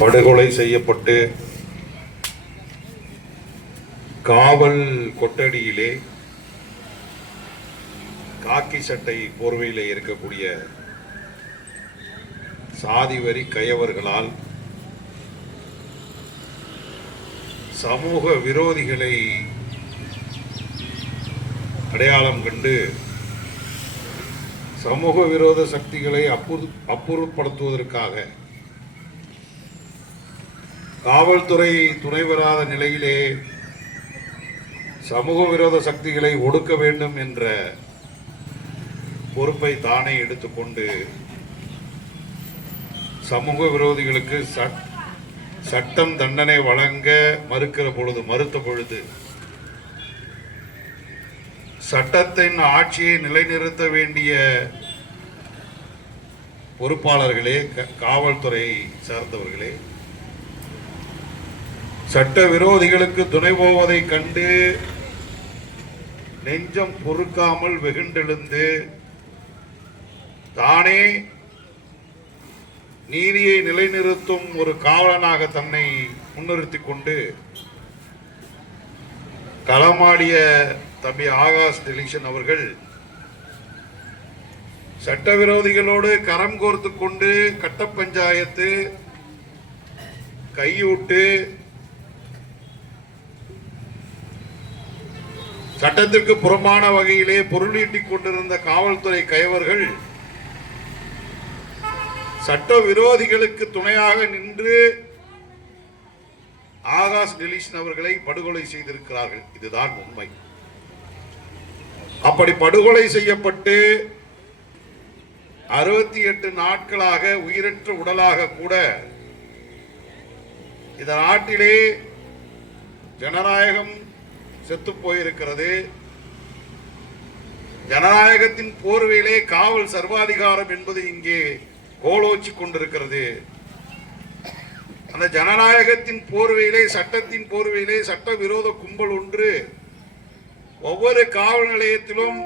படுகொலை செய்யப்பட்டு காவல் கொட்டடியிலே காக்கி சட்டை போர்வையிலே இருக்கக்கூடிய சாதிவரி கயவர்களால் சமூக விரோதிகளை அடையாளம் கண்டு சமூக விரோத சக்திகளை அப்புறப்படுத்துவதற்காக காவல்துறை துணை வராத நிலையிலே சமூக விரோத சக்திகளை ஒடுக்க வேண்டும் என்ற பொறுப்பை தானே எடுத்துக்கொண்டு சமூக விரோதிகளுக்கு சட்டம் தண்டனை வழங்க மறுத்த பொழுது சட்டத்தின் ஆட்சியை நிலைநிறுத்த வேண்டிய பொறுப்பாளர்களே, காவல்துறையை சார்ந்தவர்களே, சட்ட விரோதிகளுக்கு துணை போவதை கண்டு நெஞ்சம் பொறுக்காமல் வெகுண்டெழுந்து தானே நீதியை நிலைநிறுத்தும் ஒரு காவலனாக தன்னை முன்னிறுத்திக் கொண்டு களமாடிய தம்பி ஆகாஷ் டெலிஷன் அவர்கள் சட்டவிரோதிகளோடு கரம் கோர்த்து கொண்டு கட்ட பஞ்சாயத்து கையூட்டு சட்டத்திற்கு புறம்பான வகையிலே பொருளீட்டிக் கொண்டிருந்த காவல்துறை கயவர்கள் சட்ட விரோதிகளுக்கு துணையாக நின்று ஆகாஷ் டெலிஷன் அவர்களை படுகொலை செய்திருக்கிறார்கள். இதுதான் உண்மை. அப்படி படுகொலை செய்யப்பட்டு 68 நாட்களாக உயிரற்ற உடலாக கூட இந்த நாட்டிலே ஜனநாயகம் செத்து போயிருக்கிறது. ஜனநாயகத்தின் போர்வையிலே காவல் சர்வாதிகாரம் என்பது இங்கே கோலோச்சி கொண்டிருக்கிறது. அந்த ஜனநாயகத்தின் போர்வையிலே, சட்டத்தின் போர்வையிலே சட்ட விரோத கும்பல் ஒன்று ஒவ்வொரு காவல் நிலையத்திலும்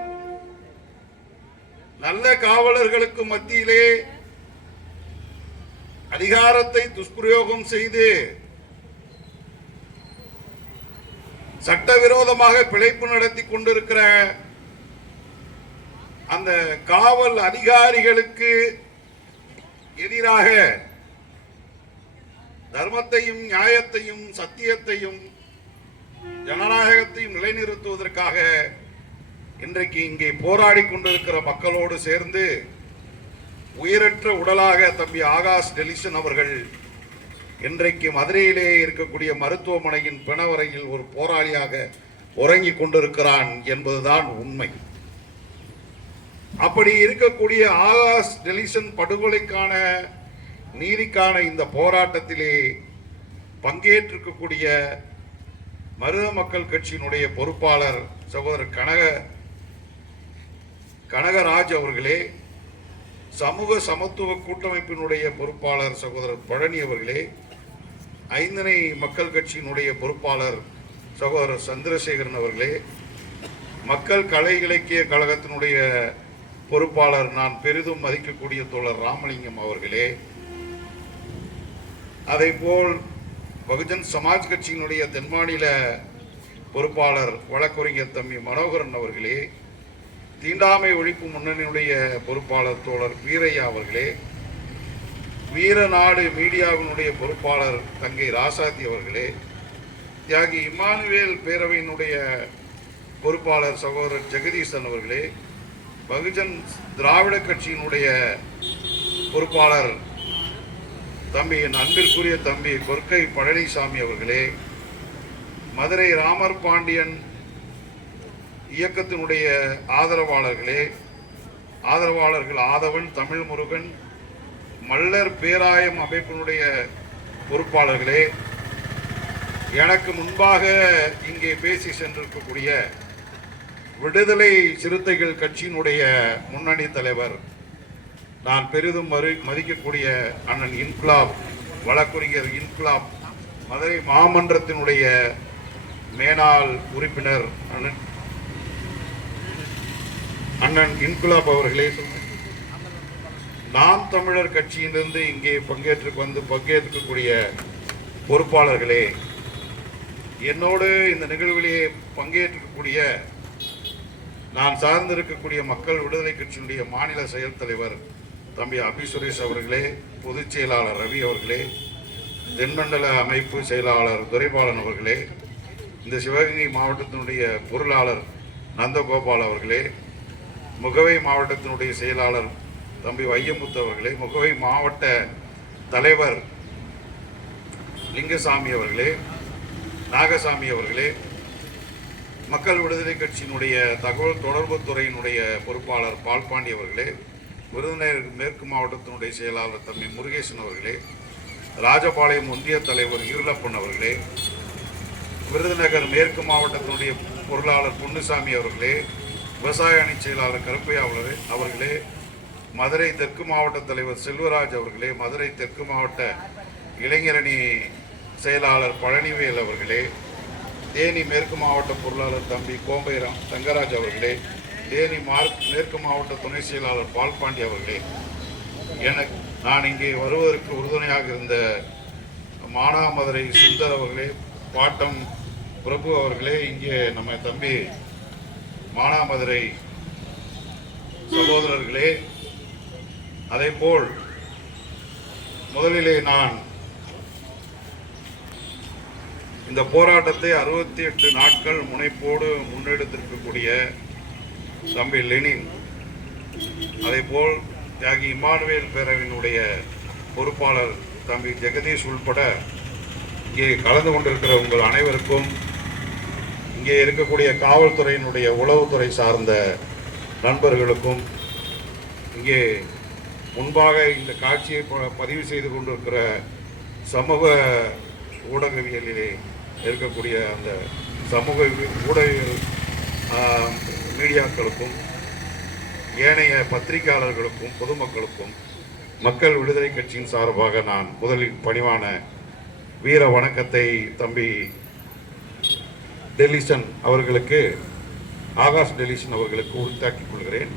நல்ல காவலர்களுக்கு மத்தியிலே அதிகாரத்தை துஷ்பிரயோகம் செய்து சட்டவிரோதமாக பிழைப்பு நடத்தி கொண்டிருக்கிற அந்த காவல் அதிகாரிகளுக்கு எதிராக தர்மத்தையும் நியாயத்தையும் சத்தியத்தையும் ஜனநாயகத்தையும் நிலைநிறுத்துவதற்காக இன்றைக்கு இங்கே போராடி கொண்டிருக்கிற மக்களோடு சேர்ந்து உயிரற்ற உடலாக தம்பி ஆகாஷ் டெலிஷன் அவர்கள் இன்றைக்கு மதுரையிலே இருக்கக்கூடிய மருத்துவமனையின் பிணவரையில் ஒரு போராளியாக உறங்கிக் கொண்டிருக்கிறான் என்பதுதான் உண்மை. அப்படி இருக்கக்கூடிய ஆகாஷ் டெலிஷன் படுகொலைக்கான நீதிக்கான இந்த போராட்டத்திலே பங்கேற்றிருக்கக்கூடிய மருத மக்கள் கட்சியினுடைய பொறுப்பாளர் சகோதரர் கனகராஜ் அவர்களே, சமூக சமத்துவ கூட்டமைப்பினுடைய பொறுப்பாளர் சகோதரர் பழனி அவர்களே, ஐந்தனை மக்கள் கட்சியினுடைய பொறுப்பாளர் சகோதரர் சந்திரசேகரன் அவர்களே, மக்கள் கலை இலக்கிய கழகத்தினுடைய பொறுப்பாளர் நான் பெரிதும் மதிக்கக்கூடிய தோழர் ராமலிங்கம் அவர்களே, அதேபோல் பகுஜன் சமாஜ் கட்சியினுடைய தென்மாநில பொறுப்பாளர் வழக்கறிஞர் தம்பி மனோகரன் அவர்களே, தீண்டாமை ஒழிப்பு முன்னணியுடைய பொறுப்பாளர் தோழர் வீரையா அவர்களே, வீரநாடு மீடியாவினுடைய பொறுப்பாளர் தங்கை ராசாத்தி அவர்களே, தியாகி இமானுவேல் பேரவையினுடைய பொறுப்பாளர் சகோதரர் ஜெகதீசன் அவர்களே, பகுஜன் திராவிட கட்சியினுடைய பொறுப்பாளர் தம்பி என் அன்பிற்குரிய தம்பி கொற்கை பழனிசாமி அவர்களே, மதுரை ராமர் பாண்டியன் இயக்கத்தினுடைய ஆதரவாளர்கள் ஆதவன், தமிழ் முருகன், மல்லர் பேராயம் அமைப்பினுடைய பொறுப்பாளர்களே, எனக்கு முன்பாக இங்கே பேசி சென்றிருக்கக்கூடிய விடுதலை சிறுத்தைகள் கட்சியினுடைய முன்னணி தலைவர் நான் பெரிதும் மதிக்கக்கூடிய அண்ணன் இன்குலாப் வழக்கறிஞர் இன்குலாப் மதுரை மாமன்றத்தினுடைய மேனாள் உறுப்பினர் அண்ணன் இன்குலாப் அவர்களே, நாம் தமிழர் கட்சியிலிருந்து இங்கே பங்கேற்கக்கூடிய பொறுப்பாளர்களே, என்னோடு இந்த நிகழ்விலே பங்கேற்கக்கூடிய நான் சார்ந்திருக்கக்கூடிய மக்கள் விடுதலை கட்சியினுடைய மாநில செயல் தலைவர் தம்பி அபி சுரேஷ் அவர்களே, பொதுச் செயலாளர் ரவி அவர்களே, தென்மண்டல அமைப்பு செயலாளர் துரைபாலன் அவர்களே, இந்த சிவகங்கை மாவட்டத்தினுடைய பொருளாளர் நந்தகோபால் அவர்களே, முகவை மாவட்டத்தினுடைய செயலாளர் தம்பி வையமுத்து அவர்களே, முகவை மாவட்ட தலைவர் லிங்கசாமி அவர்களே, நாகசாமி அவர்களே, மக்கள் விடுதலை கட்சியினுடைய தகவல் தொடர்பு துறையினுடைய பொறுப்பாளர் பால்பாண்டி அவர்களே, விருதுநகர் மேற்கு மாவட்டத்தினுடைய செயலாளர் தம்பி முருகேசன் அவர்களே, ராஜபாளையம் ஒன்றிய தலைவர் இருளப்பன் அவர்களே, விருதுநகர் மேற்கு மாவட்டத்தினுடைய பொருளாளர் பொன்னுசாமி அவர்களே, விவசாய அணி செயலாளர் கருப்பையா அவர்களே, மதுரை தெற்கு மாவட்ட தலைவர் செல்வராஜ் அவர்களே, மதுரை தெற்கு மாவட்ட இளைஞரணி செயலாளர் பழனிவேல் அவர்களே, தேனி மேற்கு மாவட்ட பொருளாளர் தம்பி கோம்பைராம் தங்கராஜ் அவர்களே, தேனி மேற்கு மாவட்ட துணை செயலாளர் பால்பாண்டி அவர்களே, நான் இங்கே வருவதற்கு உறுதுணையாக இருந்த மானாமதுரை சுந்தர் அவர்களே, பாட்டம் பிரபு அவர்களே, இங்கே நம்ம தம்பி மானாமதுரை சகோதரர்களே, அதேபோல் முதலிலே நான் இந்த போராட்டத்தை 68 நாட்கள் முனைப்போடு முன்னெடுத்திருக்கக்கூடிய தம்பி லெனின், அதேபோல் தியாகி இமானுவேல் பேரவையினுடைய பொறுப்பாளர் தம்பி ஜெகதீஷ் உள்பட இங்கே கலந்து கொண்டிருக்கிற உங்கள் அனைவருக்கும், இங்கே இருக்கக்கூடிய காவல்துறையினுடைய உளவுத்துறை சார்ந்த நண்பர்களுக்கும், இங்கே முன்பாக இந்த காட்சியை பதிவு செய்து கொண்டிருக்கிற சமூக ஊடகவியலிலே இருக்கக்கூடிய அந்த சமூக ஊடகவியல் மீடியாக்களுக்கும், ஏனைய பத்திரிகையாளர்களுக்கும், பொதுமக்களுக்கும் மக்கள் விடுதலை கட்சியின் சார்பாக நான் முதலில் பணிவான வீர வணக்கத்தை தம்பி டெலிசன் அவர்களுக்கு, ஆகாஷ் டெலிசன் அவர்களுக்கு உரித்தாக்கிக் கொள்கிறேன்.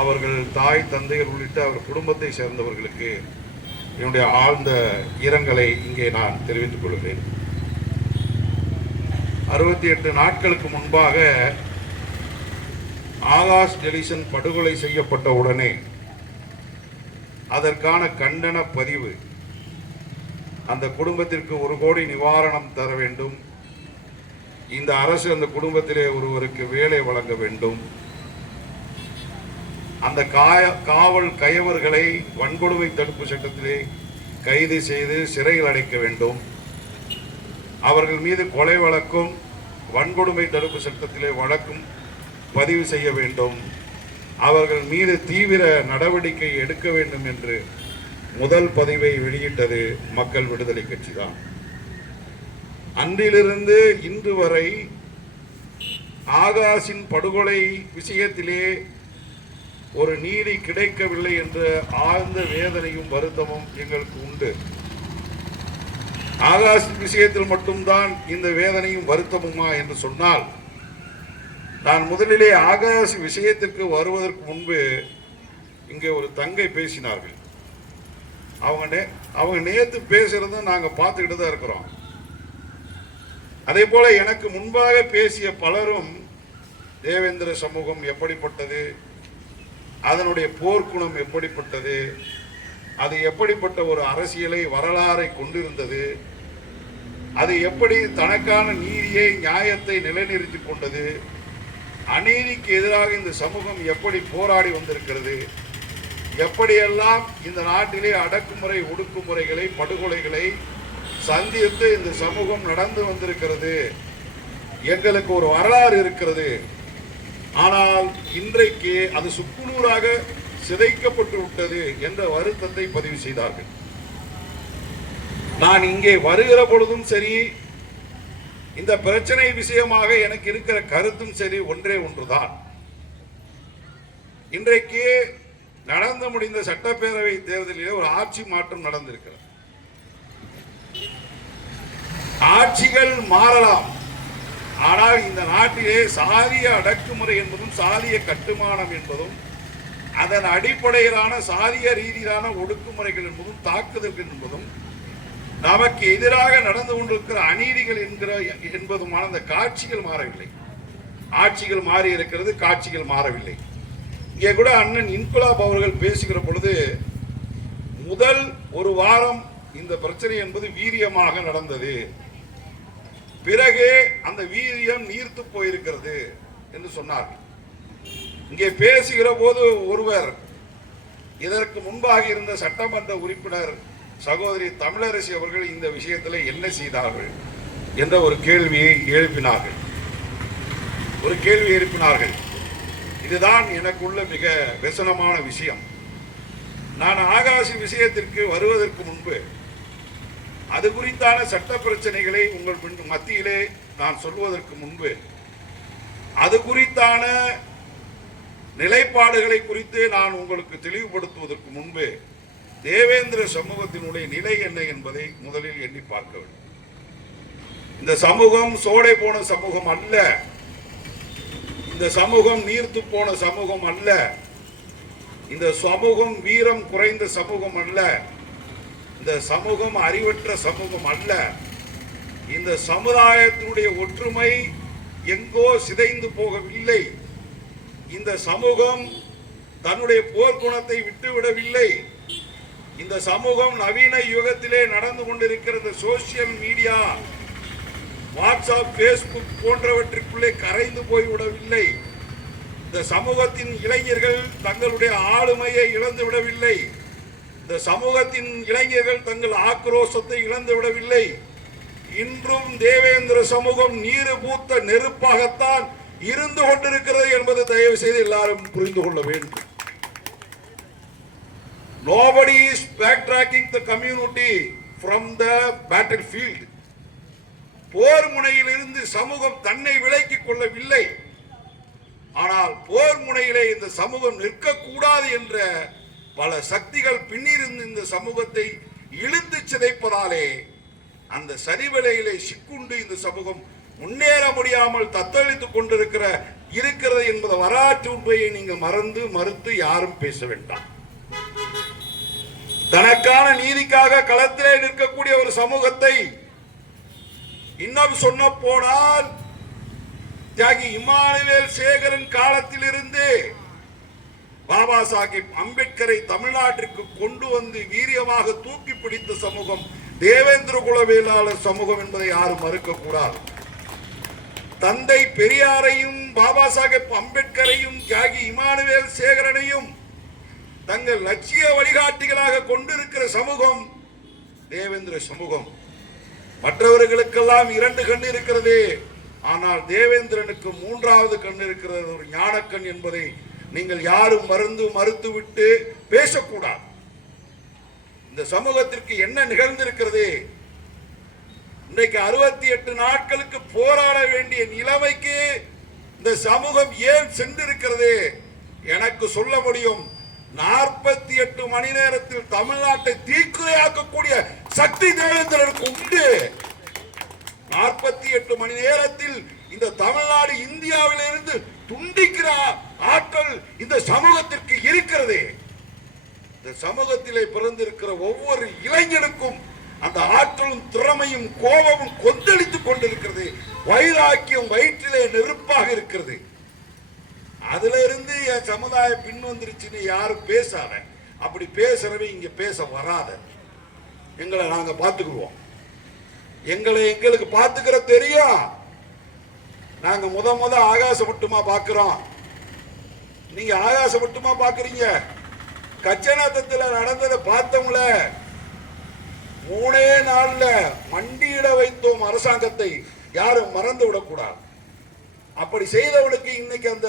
அவர்கள் தாய் தந்தையர் உள்ளிட்ட அவர் குடும்பத்தை சேர்ந்தவர்களுக்கு என்னுடைய ஆழ்ந்த இரங்கலை இங்கே நான் தெரிவித்துக் கொள்கிறேன். 68 நாட்களுக்கு முன்பாக ஆகாஷ் டெலிசன் படுகொலை செய்யப்பட்ட உடனே அதற்கான கண்டன பதிவு, அந்த குடும்பத்திற்கு 1 கோடி நிவாரணம் தர வேண்டும், இந்த அரசு அந்த குடும்பத்திலே ஒருவருக்கு வேலை வழங்க வேண்டும், அந்த காவல் கயவர்களை வன்கொடுமை தடுப்பு சட்டத்திலே கைது செய்து சிறையில் அடைக்க வேண்டும், அவர்கள் மீது கொலை வழக்கும் வன்கொடுமை தடுப்பு சட்டத்திலே வழக்கும் பதிவு செய்ய வேண்டும், அவர்கள் மீது தீவிர நடவடிக்கை எடுக்க வேண்டும் என்று முதல் பதிவை வெளியிட்டது மக்கள் விடுதலை கட்சி தான். அன்றிலிருந்து இன்று வரை ஆகாஷின் படுகொலை விஷயத்திலே ஒரு நீதி கிடைக்கவில்லை என்ற ஆழ்ந்த வேதனையும் வருத்தமும் எங்களுக்கு உண்டு. ஆகாஷ் விஷயத்தில் மட்டும்தான் இந்த வேதனையும் வருத்தமுமா என்று சொன்னால், நான் முதலிலே ஆகாஷ் விஷயத்திற்கு வருவதற்கு முன்பு இங்கே ஒரு தங்கை பேசினார்கள். அவங்க நேற்று பேசுறதும் நாங்கள் பார்த்துக்கிட்டு தான் இருக்கிறோம். அதே போல எனக்கு முன்பாக பேசிய பலரும் தேவேந்திர சமூகம் எப்படிப்பட்டது, அதனுடைய போர்க்குணம் எப்படிப்பட்டது, அது எப்படிப்பட்ட ஒரு அரசியலை வரலாறை கொண்டிருந்தது, அது எப்படி தனக்கான நீதியை நியாயத்தை நிலைநிறுத்திக் கொண்டது, அநீதிக்கு எதிராக இந்த சமூகம் எப்படி போராடி வந்திருக்கிறது, எப்படியெல்லாம் இந்த நாட்டிலே அடக்குமுறை ஒடுக்குமுறைகளை படுகொலைகளை சந்தித்து இந்த சமூகம் நடந்து வந்திருக்கிறது, எங்களுக்கு ஒரு வரலாறு இருக்கிறது, ஆனால் இன்றைக்கு அது சுக்குநூறாக சிதைக்கப்பட்டு விட்டது என்ற வருத்தத்தை பதிவு செய்தார்கள். நான் இங்கே வருகிற பொழுதும் சரி, இந்த பிரச்சனை விஷயமாக எனக்கு இருக்கிற கருத்தும் சரி ஒன்றே ஒன்றுதான். இன்றைக்கு நடந்து முடிந்த சட்டப்பேரவை தேர்தலிலே ஒரு ஆட்சி மாற்றம் நடந்திருக்கிறது. ஆட்சிகள் மாறலாம், ஆனால் இந்த நாட்டிலே சாதிய அடக்குமுறை என்பதும் சாதிய கட்டுமானம் என்பதும் அதன் அடிப்படையிலான சாதிய ரீதியிலான ஒடுக்குமுறைகள் என்பதும் தாக்குதல்கள் என்பதும் நமக்கு எதிராக நடந்து கொண்டிருக்கிற அநீதிகள் என்பதுமான அந்த காட்சிகள் மாறவில்லை. ஆட்சிகள் மாறி இருக்கிறது, காட்சிகள் மாறவில்லை. இங்கே கூட அண்ணன் இன்குலாப் அவர்கள் பேசுகிற பொழுது முதல் ஒரு வாரம் இந்த பிரச்சனை என்பது வீரியமாக நடந்தது, பிறகு அந்த வீரியம் நீர்த்து போயிருக்கிறது என்று சொன்னார்கள். இங்கே பேசுகிற போது ஒருவர் இதற்கு முன்பாக இருந்த சட்டமன்ற உறுப்பினர் சகோதரி தமிழரசி அவர்கள் இந்த விஷயத்தில் என்ன செய்தார்கள் என்ற ஒரு கேள்வியை எழுப்பினார்கள். இதுதான் எனக்குள்ள மிக விசனமான விஷயம். நான் ஆகாஷ் விஷயத்திற்கு வருவதற்கு முன்பு அது குறித்தான சட்ட பிரச்சனைகளை உங்கள் மத்தியிலே நான் சொல்வதற்கு முன்பு அது குறித்தான நிலைப்பாடுகளை குறித்து நான் உங்களுக்கு தெளிவுபடுத்துவதற்கு முன்பு தேவேந்திர சமூகத்தினுடைய நிலை என்ன என்பதை முதலில் எண்ணி பார்க்க வேண்டும். இந்த சமூகம் சோடை போன சமூகம் அல்ல, இந்த சமூகம் நீர்த்து போன சமூகம் அல்ல, இந்த சமூகம் வீரம் குறைந்த சமூகம் அல்ல, இந்த சமூகம் அறிவற்ற சமூகம் அல்ல. இந்த சமுதாயத்தினுடைய ஒற்றுமை எங்கோ சிதைந்து போகவில்லை. இந்த சமூகம் தன்னுடைய போர்க்குணத்தை விட்டுவிடவில்லை. இந்த சமூகம் நவீன யுகத்திலே நடந்து கொண்டிருக்கிற சோசியல் மீடியா, வாட்ஸ்அப், பேஸ்புக் போன்றவற்றிற்குள்ளே கரைந்து போய்விடவில்லை. இந்த சமூகத்தின் இளைஞர்கள் தங்களுடைய ஆளுமையை இழந்து விடவில்லை. இந்த சமூகத்தின் இளைஞர்கள் தங்கள் ஆக்ரோஷத்தை இழந்து விடவில்லை. இன்றும் தேவேந்திர சமூகம் நீரு பூத்த நெருப்பாகத்தான் இருந்து கொண்டிருக்கிறது என்பதை தயவு செய்து எல்லாரும் புரிந்து கொள்ள வேண்டும். Nobody is backtracking the community from the battlefield. போர் முனையில் இருந்து சமூகம் தன்னை விலக்கிக் கொள்ளவில்லை. ஆனால் போர் முனையிலே இந்த சமூகம் நிற்கக்கூடாது என்ற பல சக்திகள் பின்னிருந்து இந்த சமூகத்தை இழுத்து சிதைப்பதாலே அந்த சரிவலையிலே சிக்குண்டு இந்த சமூகம் முன்னேற முடியாமல் தத்தளித்துக் இருக்கிறது என்பது வரலாற்று உண்மையை நீங்கள் மறுத்து யாரும் பேச வேண்டாம். தனக்கான நீதிக்காக களத்திலே நிற்கக்கூடிய ஒரு சமூகத்தை இன்னும் சொன்ன போனால் தியாகி இமானுவேல் சேகரன் காலத்தில் இருந்து பாபா சாஹிப் அம்பேத்கரை தமிழ்நாட்டிற்கு கொண்டு வந்து வீரியமாக தூக்கி பிடித்த சமூகம் தேவேந்திர குலவேளாளர் சமூகம் என்பதை யாரும் மறுக்கக்கூடாது. தந்தை பெரியாரையும் பாபா சாஹிப் அம்பேத்கரையும் தியாகி இமானுவேல் சேகரனையும் தங்கள் லட்சிய வழிகாட்டிகளாக கொண்டிருக்கிற சமூகம் தேவேந்திர சமூகம். மற்றவர்களுக்கெல்லாம் 2 கண் இருக்கிறது, ஆனால் தேவேந்திரனுக்கு 3வது கண் இருக்கிறது, ஒரு ஞானக்கண் என்பதை நீங்கள் யாரும் மறுத்துவிட்டு பேசக்கூடாது. இந்த சமூகத்திற்கு என்ன நிகழ்ந்திருக்கிறது? இன்றைக்கு 68 நாட்களுக்கு போராட வேண்டிய நிலைமைக்கு இந்த சமூகம் ஏன் சென்றிருக்கிறது? எனக்கு சொல்ல முடியும். 48 மணி நேரத்தில் தமிழ்நாட்டை தீக்குறையாக்கக்கூடிய சக்தி தேவேந்திரனுக்கு உண்டு. 48 மணி நேரத்தில் இந்த தமிழ்நாடு இந்தியாவிலிருந்து துண்டிக்கிற ஆற்றல் இந்த சமூகத்திற்கு இருக்கிறது. இந்த சமூகத்திலே பிறந்திருக்கிற ஒவ்வொரு இளைஞனுக்கும் அந்த ஆற்றலும் திறமையும் கோபமும் கொந்தளித்துக் கொண்டிருக்கிறது. வைராக்கியம் வயிற்றிலே நெருப்பாக இருக்கிறது. அதுல இருந்து என் சமுதாயம் பின் வந்துருச்சுன்னு யாரும் பேசாத. அப்படி பேசுறவே இங்க பேச வராத. எங்களை நாங்க பாத்துக்குவோம். எங்களுக்கு பாத்துக்கிற தெரியும். நாங்க முத ஆகாசம் மட்டுமா பாக்குறோம். நீங்க ஆகாசம் மட்டுமா பாக்குறீங்க. கச்சநாத்தத்தில் நடந்ததை பார்த்தவங்கள 3 நாள்ல மண்டியிட வைத்தோம். அரசாங்கத்தை யாரும் மறந்து விடக்கூடாது. அப்படி செய்தவனுக்கு இன்னைக்கு அந்த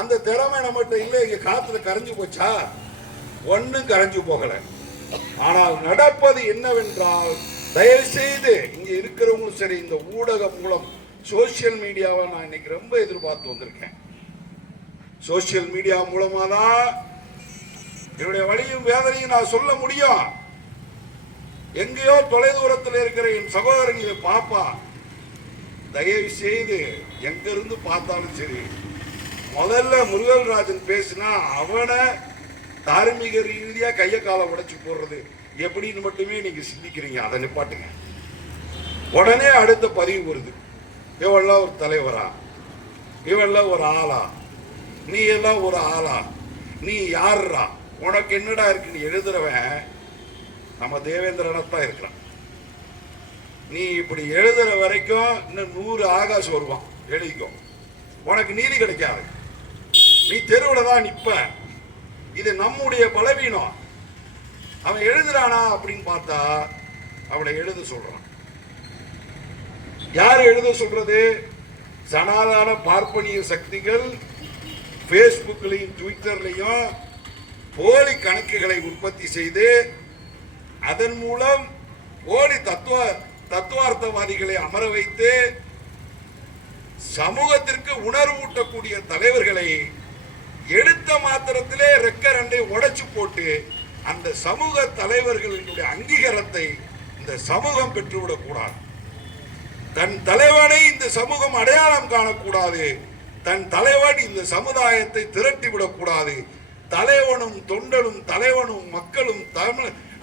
அந்த திறமை நம்மகிட்ட இல்லை. இங்க காத்துல கரைஞ்சு போச்சா? ஒன்னும் கரைஞ்சு போகல. ஆனால் நடப்பது என்னவென்றால், தயவு செய்து இங்க இருக்கிறவங்களும் சரி, இந்த ஊடகம் மூலம் சோசியல் மீடியாவை நான் இன்னைக்கு ரொம்ப எதிர்பார்த்து வந்திருக்கேன். சோசியல் மீடியா மூலமா தான் என்னுடைய வலியும் வேதனையும் நான் சொல்ல முடியும். எங்கேயோ தொலைதூரத்தில் இருக்கிற என் சகோதரன் இதை பாப்பா, தயவு செய்து எங்க இருந்து பார்த்தாலும் சரி, முதல்ல முருகன்ராஜன் பேசினா அவனை தார்மீக ரீதியா கைய காலை உடைச்சு போடுறது எப்படின்னு மட்டுமே நீங்க சிந்திக்கிறீங்க. அதை நிப்பாட்டுங்க. உடனே அடுத்த பதிவு வருது, இவெல்லாம் ஒரு தலைவரா, இவெல்லாம் ஒரு ஆளா, நீ எல்லாம் ஒரு ஆளா, நீ யாருடா, உனக்கு என்னடா இருக்குன்னு எழுதுறவன் நம்ம தேவேந்திரனத்தான் இருக்கிறான். நீ இப்படி எழுதுற வரைக்கும் இன்னும் 100 ஆகாஷ் வருவான், எழுதிக்கோ. உனக்கு நீதி கிடைக்காது, நீ தெருவில் தான் நிற்ப. இது நம்முடைய பலவீனம். அவன் எழுதுறானா அப்படின்னு பார்த்தா அவனை எழுத சொல்றான். யார் எழுத சொல்றது? சனாதன பார்ப்பனிய சக்திகள் பேஸ்புக்லையும் ட்விட்டர்லையும் போலி கணக்குகளை உற்பத்தி செய்து அதன் மூலம் போலி தத்துவார்த்தவாதிகளை அமர வைத்து சமூகத்திற்கு உணர்வூட்டக்கூடிய தலைவர்களை எடுத்த மாத்திரத்திலே ரெக்க ரெண்டை உடைச்சு போட்டு அந்த சமூக தலைவர்களினுடைய அங்கீகாரத்தை இந்த சமூகம் பெற்றுவிடக் கூடாது. தன் தலைவனை இந்த சமூகம் அடையாளம் காணக்கூடாது. தன் தலைவன் இந்த சமுதாயத்தை திரட்டிவிடக் கூடாது. தலைவனும் தொண்டனும் தலைவனும் மக்களும்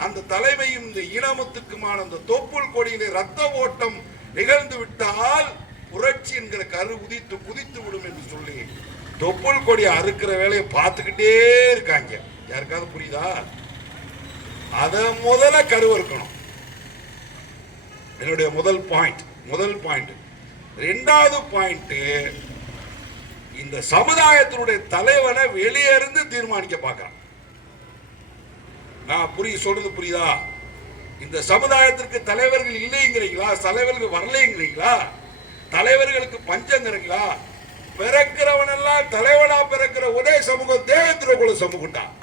அந்த தலைமையும் இந்த இனமத்துக்குமான அந்த தொப்புள் கொடியிலே ரத்த ஓட்டம் நிகழ்ந்து விட்டால் புரட்சி என்கிற கரு குதித்து விடும் என்று சொல்லி தொப்புள் கொடி அறுக்கிற வேலையை பார்த்துக்கிட்டே இருக்காங்க. யாருக்காவது புரியுதா? அத முதல்ல கருவறுக்கணும். என்னுடைய முதல் பாயிண்ட். இரண்டாவது பாயிண்ட், இந்த சமுதாயத்தினுடைய தலைவனை வெளியே இருந்து தீர்மானிக்க பார்க்கிறான். நான் சொல்றது புரியுதா? இந்த சமுதாயத்திற்கு தலைவர்கள் இல்லைங்கிறீங்களா? தலைவர்கள் வரலைங்கிறீங்களா? தலைவர்களுக்கு பஞ்சங்கிறீங்களா? பிறக்கிறவன் எல்லாம் தலைவனா பிறக்கிற ஒரே சமூகம் தேவேந்திர குல சமூகம் தான்.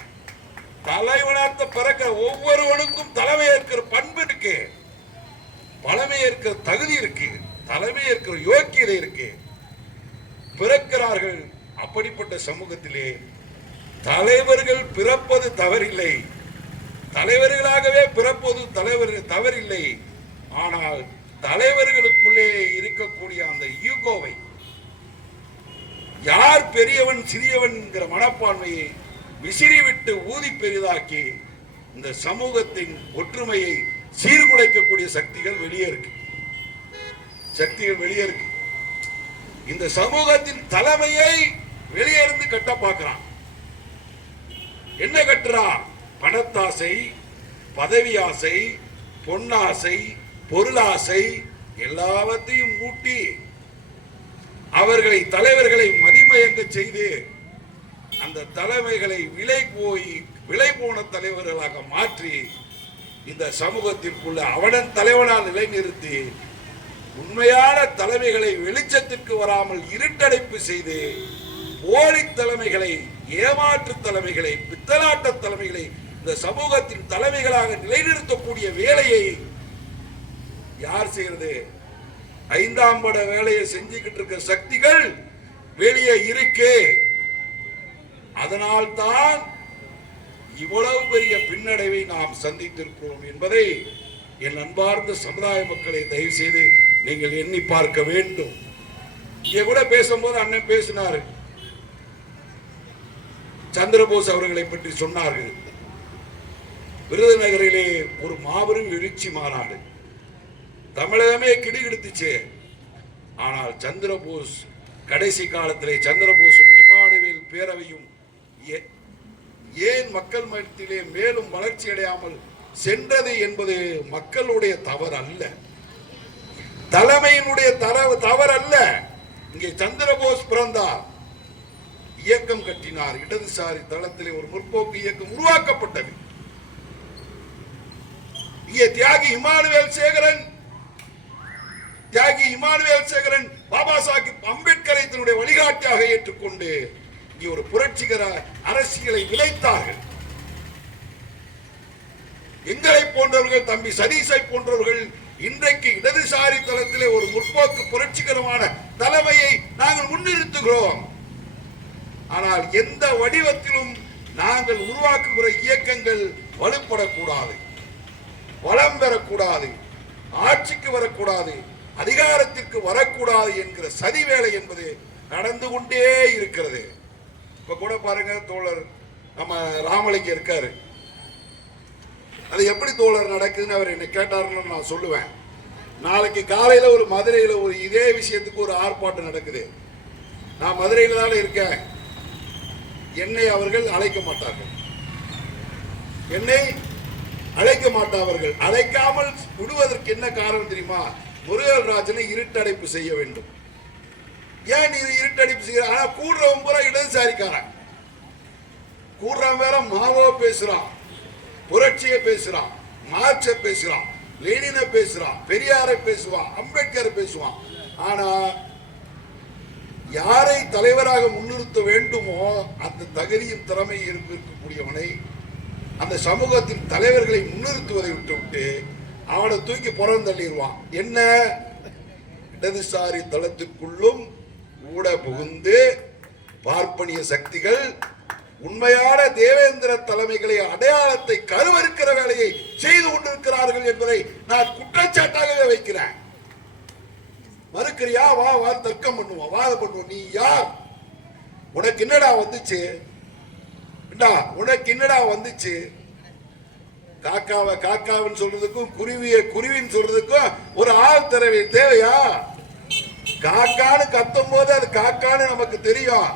தலைவனாத்த பிறக்கிற ஒவ்வொருவனுக்கும் தலைமை ஏற்கிற பண்பு இருக்கு, பழமை ஏற்கிற தகுதி இருக்கு, தலைமை ஏற்கிற யோக்கியதை இருக்கு. பிறக்கிறார்கள். அப்படிப்பட்ட சமூகத்திலே தலைவர்கள் பிறப்பது தவறில்லை, தலைவர்களாகவே பிறப்பது தவறில்லை. ஆனால் தலைவர்களுக்குள்ளே இருக்கக்கூடிய அந்த ஈகோவை, யார் பெரியவன் சிறியவன் என்கிற மனப்பான்மையை விசிறிவிட்டு ஊதி பெரிதாக்கி இந்த சமூகத்தின் ஒற்றுமையை சீர்குலைக்கக்கூடிய சக்திகள் வெளியே இருக்கு. இந்த சமூகத்தின் தலைமையை வெளியே இருந்து கட்ட பார்க்கிறான். என்ன கட்டுறான்? பணத்தாசை, பதவி ஆசை, பொன்னாசை, பொருளாசை எல்லாவற்றையும் மூட்டி தலைவர்களை மதிமயங்க செய்து அந்த தலைமைகளை விலை போன தலைவர்களாக மாற்றி இந்த சமூகத்திற்குள்ள அவனன் தலைவனால் நிலைநிறுத்தி உண்மையான தலைமைகளை வெளிச்சத்திற்கு வராமல் இருட்டடைப்பு செய்து போலி தலைமைகளை, ஏமாற்று தலைமைகளை, பித்தலாட்ட தலைமைகளை இந்த சமூகத்தின் தலைமைகளாக நிலைநிறுத்தக்கூடிய வேலையை யார் செய்யறது? 5ஆம் பட வேலையை செஞ்சுக்கிட்டு இருக்க சக்திகள் வெளியே இருக்கு. அதனால்தான் இவ்வளவு பெரிய பின்னடைவை நாம் சந்தித்திருக்கிறோம் என்பதை என் அன்பார்ந்த சமுதாய மக்களை தயவு செய்து நீங்கள் எண்ணி பார்க்க வேண்டும். இங்க கூட பேசும்போது அண்ணன் பேசினார், சந்திரபோஸ் அவர்களை பற்றி சொன்னார்கள். விருதுநகரிலே ஒரு மாபெரும் எழுச்சி மாநாடு, தமிழகமே கிடுகிடுத்துச்சு. ஆனால் சந்திரபோஸ் கடைசி காலத்திலே சந்திரபோஸும் இமானுவேல் பேரவையும் ஏன் மக்கள் மத்தியிலே மேலும் வளர்ச்சி அடையாமல் சென்றது என்பது மக்களுடைய தவறு அல்ல, தலைமையினுடைய தவறு அல்ல. இங்கே சந்திரபோஸ் பிறந்தார், இயக்கம் கட்டினார், இடதுசாரி தளத்திலே ஒரு முற்போக்கு இயக்கம் உருவாக்கப்பட்டது. இங்கே தியாகி இமானுவேல் சேகரன் பாபா சாஹிப் அம்பேத்கரை தன்னுடைய வழிகாட்டியாக ஏற்றுக்கொண்டு இங்கே ஒரு புரட்சிகர அரசியலை விளைத்தார்கள். எங்களை போன்றவர்கள், தம்பி சதீஷை போன்றவர்கள் இன்றைக்கு இடதுசாரி தளத்திலே ஒரு முற்போக்கு புரட்சிகரமான தலைமையை நாங்கள் முன்னிறுத்துகிறோம். ஆனால் எந்த வடிவத்திலும் நாங்கள் உருவாக்குகிற இயக்கங்கள் வலுப்படக்கூடாது, வளம் பெறக்கூடாது, ஆட்சிக்கு வரக்கூடாது, அதிகாரத்திற்கு வரக்கூடாது என்கிற சதி வேலை என்பது நடந்து கொண்டே இருக்கிறது. இப்ப கூட பாருங்க, தோழர் நம்ம ராமலிங்கம் இருக்காரு. அது எப்படி தோழர் நடக்குதுன்னு அவர் என்ன கேட்டாருன்னு நான் சொல்லுவேன். நாளைக்கு காலையில ஒரு மதுரையில ஒரு இதே விஷயத்துக்கு ஒரு ஆர்ப்பாட்டம் நடக்குது. நான் மதுரையில தானே இருக்கேன். என்னை அவர்கள் அழைக்க மாட்டார்கள். என்னை அழைக்க மாட்டார்கள். அழைக்காமல் விடுவதற்கு என்ன காரணம் தெரியுமா? முருகராஜனை இருட்டடைப்பு செய்ய வேண்டும். ஏன் நீ இருட்டடைப்பு செய்ய? ஆனா கூடுறவன் பூரா இடதுசாரிக்காரன். கூடுறவன் வேற மாவோ பேசுறான், புரட்சியை பேசுறான், மார்க்ச பேசுறான், லெனினை பேசுறான், பெரியாரை பேசுவான், அம்பேத்கரை பேசுவான். ஆனா யாரை தலைவராக முன்னிறுத்த வேண்டுமோ அந்த தகுதியும் திறமையும் இருக்கக்கூடியவனை, அந்த சமூகத்தின் தலைவர்களை முன்னிறுத்துவதை விட்டு அவனை தூக்கி புறந்தள்ளிடுவான். என்ன? இடதுசாரி தளத்துக்குள்ளும் கூட புகுந்து பார்ப்பனிய சக்திகள் உண்மையான தேவேந்திர தலைமைகளை அடையாளத்தை கருவறுக்கிற வேலையை செய்து கொண்டிருக்கிறார்கள் என்பதை நான் குற்றச்சாட்டாகவே வைக்கிறேன். மறுக்கிறியா? வா வா, தர்க்கம் பண்ணுவோம், வாதம் பண்ணுவோம். நீ யார்? உனக்கு என்னடா வந்துச்சு? உனக்கு என்னடா வந்துச்சு? காக்காவை காக்காவின்னு சொல்றதுக்கும் குருவியை குருவின்னு சொல்றதுக்கும் ஒரு ஆள் தேவையா? காக்கான்னு கத்தும் போது அது காக்கான்னு நமக்கு தெரியும்.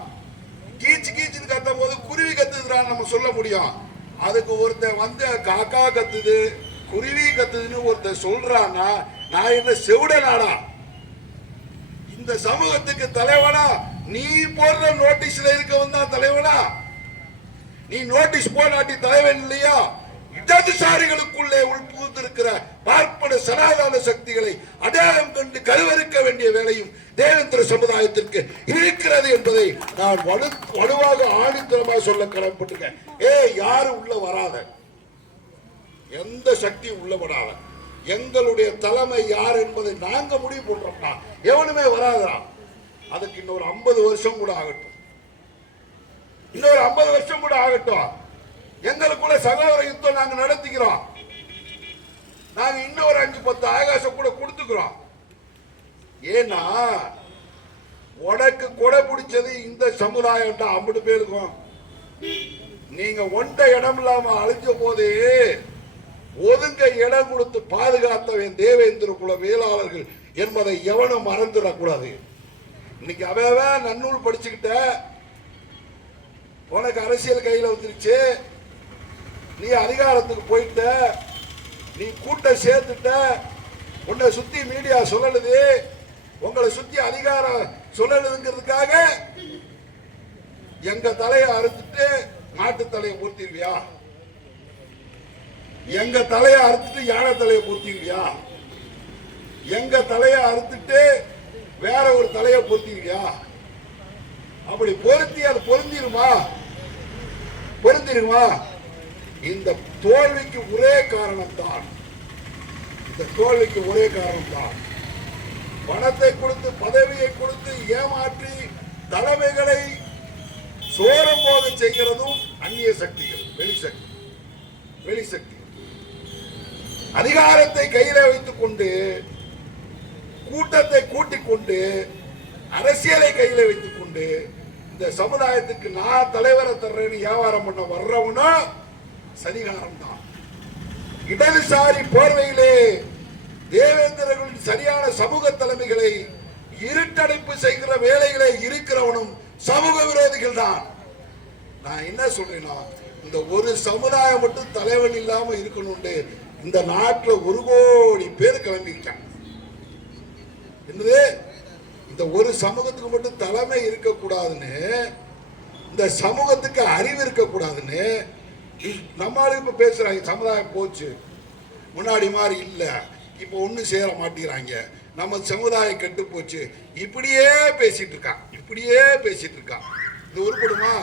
கீச்சு கீச்சுன்னு கத்தும் போது குருவி கத்துதுறான்னு நம்ம சொல்ல முடியும். அதுக்கு ஒருத்தன் வந்து காக்கா கத்துது, குருவி கத்துதுன்னு ஒருத்தன் சொல்றான்னா நான் என்ன செவிடனாடா? இந்த சமூகத்துக்கு தலைவனா? நீ போடுற நோட்டீஸ்ல இருக்கவன் தான் தலைவனா? நீ நோட்டீஸ் போடாட்டி தலைவன் இல்லையா? இடதுசாரிகளுக்குள்ளே உள்புகுந்திருக்கிற பார்ப்பன சனாதன சக்திகளை அடையாளம் கண்டு கருவறுக்க வேண்டிய வேலையும் தேவேந்திர சமுதாயத்திற்கு இருக்கிறது என்பதை நான் வலுவாக ஆணித்தரமாக சொல்ல கடமைப்பட்டிருக்கேன். யாரும் உள்ள வராத, எந்த சக்தி உள்ள வராத, எங்களுடைய தலைமை யார் என்பதை நாங்க முடிவு பண்றோம்னா எவனுமே வராதா. அதுக்கு இன்னொரு 50 வருஷம் கூட ஆகட்டும், இன்னொரு 50 வருஷம் கூட ஆகட்டும். எங்களுக்குள்ள சகோதர யுத்தம் நாங்க நடத்திக்கிறோம். நாங்க இன்னொரு 5-10 ஆகாசம் கூட கொடுத்துக்கிறோம். ஏன்னா உனக்கு கொடை பிடிச்சது இந்த சமுதாயம் தான். 50 பேருக்கும் நீங்க ஒன்றை இடம் இல்லாம அழிஞ்ச போது ஒதுங்க இடம் கொடுத்து பாதுகாத்தவன் தேவேந்திர குல வேளாளர்கள் என்பதை எவனும் மறந்துடக்கூடாது. இன்னைக்கு அவன் நன்னூல் படிச்சுக்கிட்ட, உனக்கு அரசியல் கையில வந்துருச்சு, நீ அதிகாரத்துக்கு போயிட்ட, நீ கூட்டம் சேர்த்துட்ட, உன்னை சுத்தி மீடியா சொல்லலுது, உங்களை சுத்தி அதிகாரம் சொல்லலுதுங்கிறதுக்காக எங்க தலையை அறுத்துட்டு மாட்டு தலையை பூர்த்திருவியா? எங்க தலையை அறுத்துட்டு யானை தலையை பூர்த்திருவியா? எங்க தலையை அறுத்துட்டு வேற ஒரு தலையை பூர்த்திருவியா? அப்படி பொருத்தி அது பொருந்திருமா? பொருந்திருமா? இந்த தோல்விக்கு ஒரே காரணம் தான், இந்த தோல்விக்கு ஒரே காரணம் தான் பணத்தை கொடுத்து பதவியை கொடுத்து ஏமாற்றி தலைமைகளை சோரம் போக செய்கிறதும் அந்நிய சக்திகள், வெளிசக்தி. அதிகாரத்தை கையில வைத்துக் கொண்டு கூட்டத்தை கூட்டிக் கொண்டு அரசியலை கையில வைத்துக் கொண்டு இந்த சமுதாயத்துக்கு நான் தலைவரை தர்றேன்னு வியாபாரம் பண்ண வர்றவனா சதிகாரம் தான். இடதுசாரி போர்வையிலே தேவேந்திரர்களின் சரியான சமூக தலைமைகளை இருட்டடைப்பு செய்கிற வேலைகளை இருக்கிறவனும் சமூக விரோதிகள் தான். நான் என்ன சொல்றேன்னா, இந்த ஒரு சமுதாயம் மட்டும் தலைவன் இல்லாம இருக்கணும். இந்த நாட்டில் 1 கோடி பேர் கிளம்பிட்டாங்க. என்னது, இந்த ஒரு சமூகத்துக்கு மட்டும் தலைமை இருக்கக்கூடாதுன்னு, இந்த சமூகத்துக்கு அறிவு இருக்கக்கூடாதுன்னு நம்மளும் இப்ப பேசுறாங்க. சமுதாயம் போச்சு, முன்னாடி மாதிரி இல்ல, இப்ப ஒன்னும் சேர மாட்டேங்கிறாங்க, நம்ம சமுதாயம் கெட்டு போச்சு, இப்படியே பேசிட்டு இருக்கான், இப்படியே பேசிட்டு இருக்கான். இது உருப்படுமா?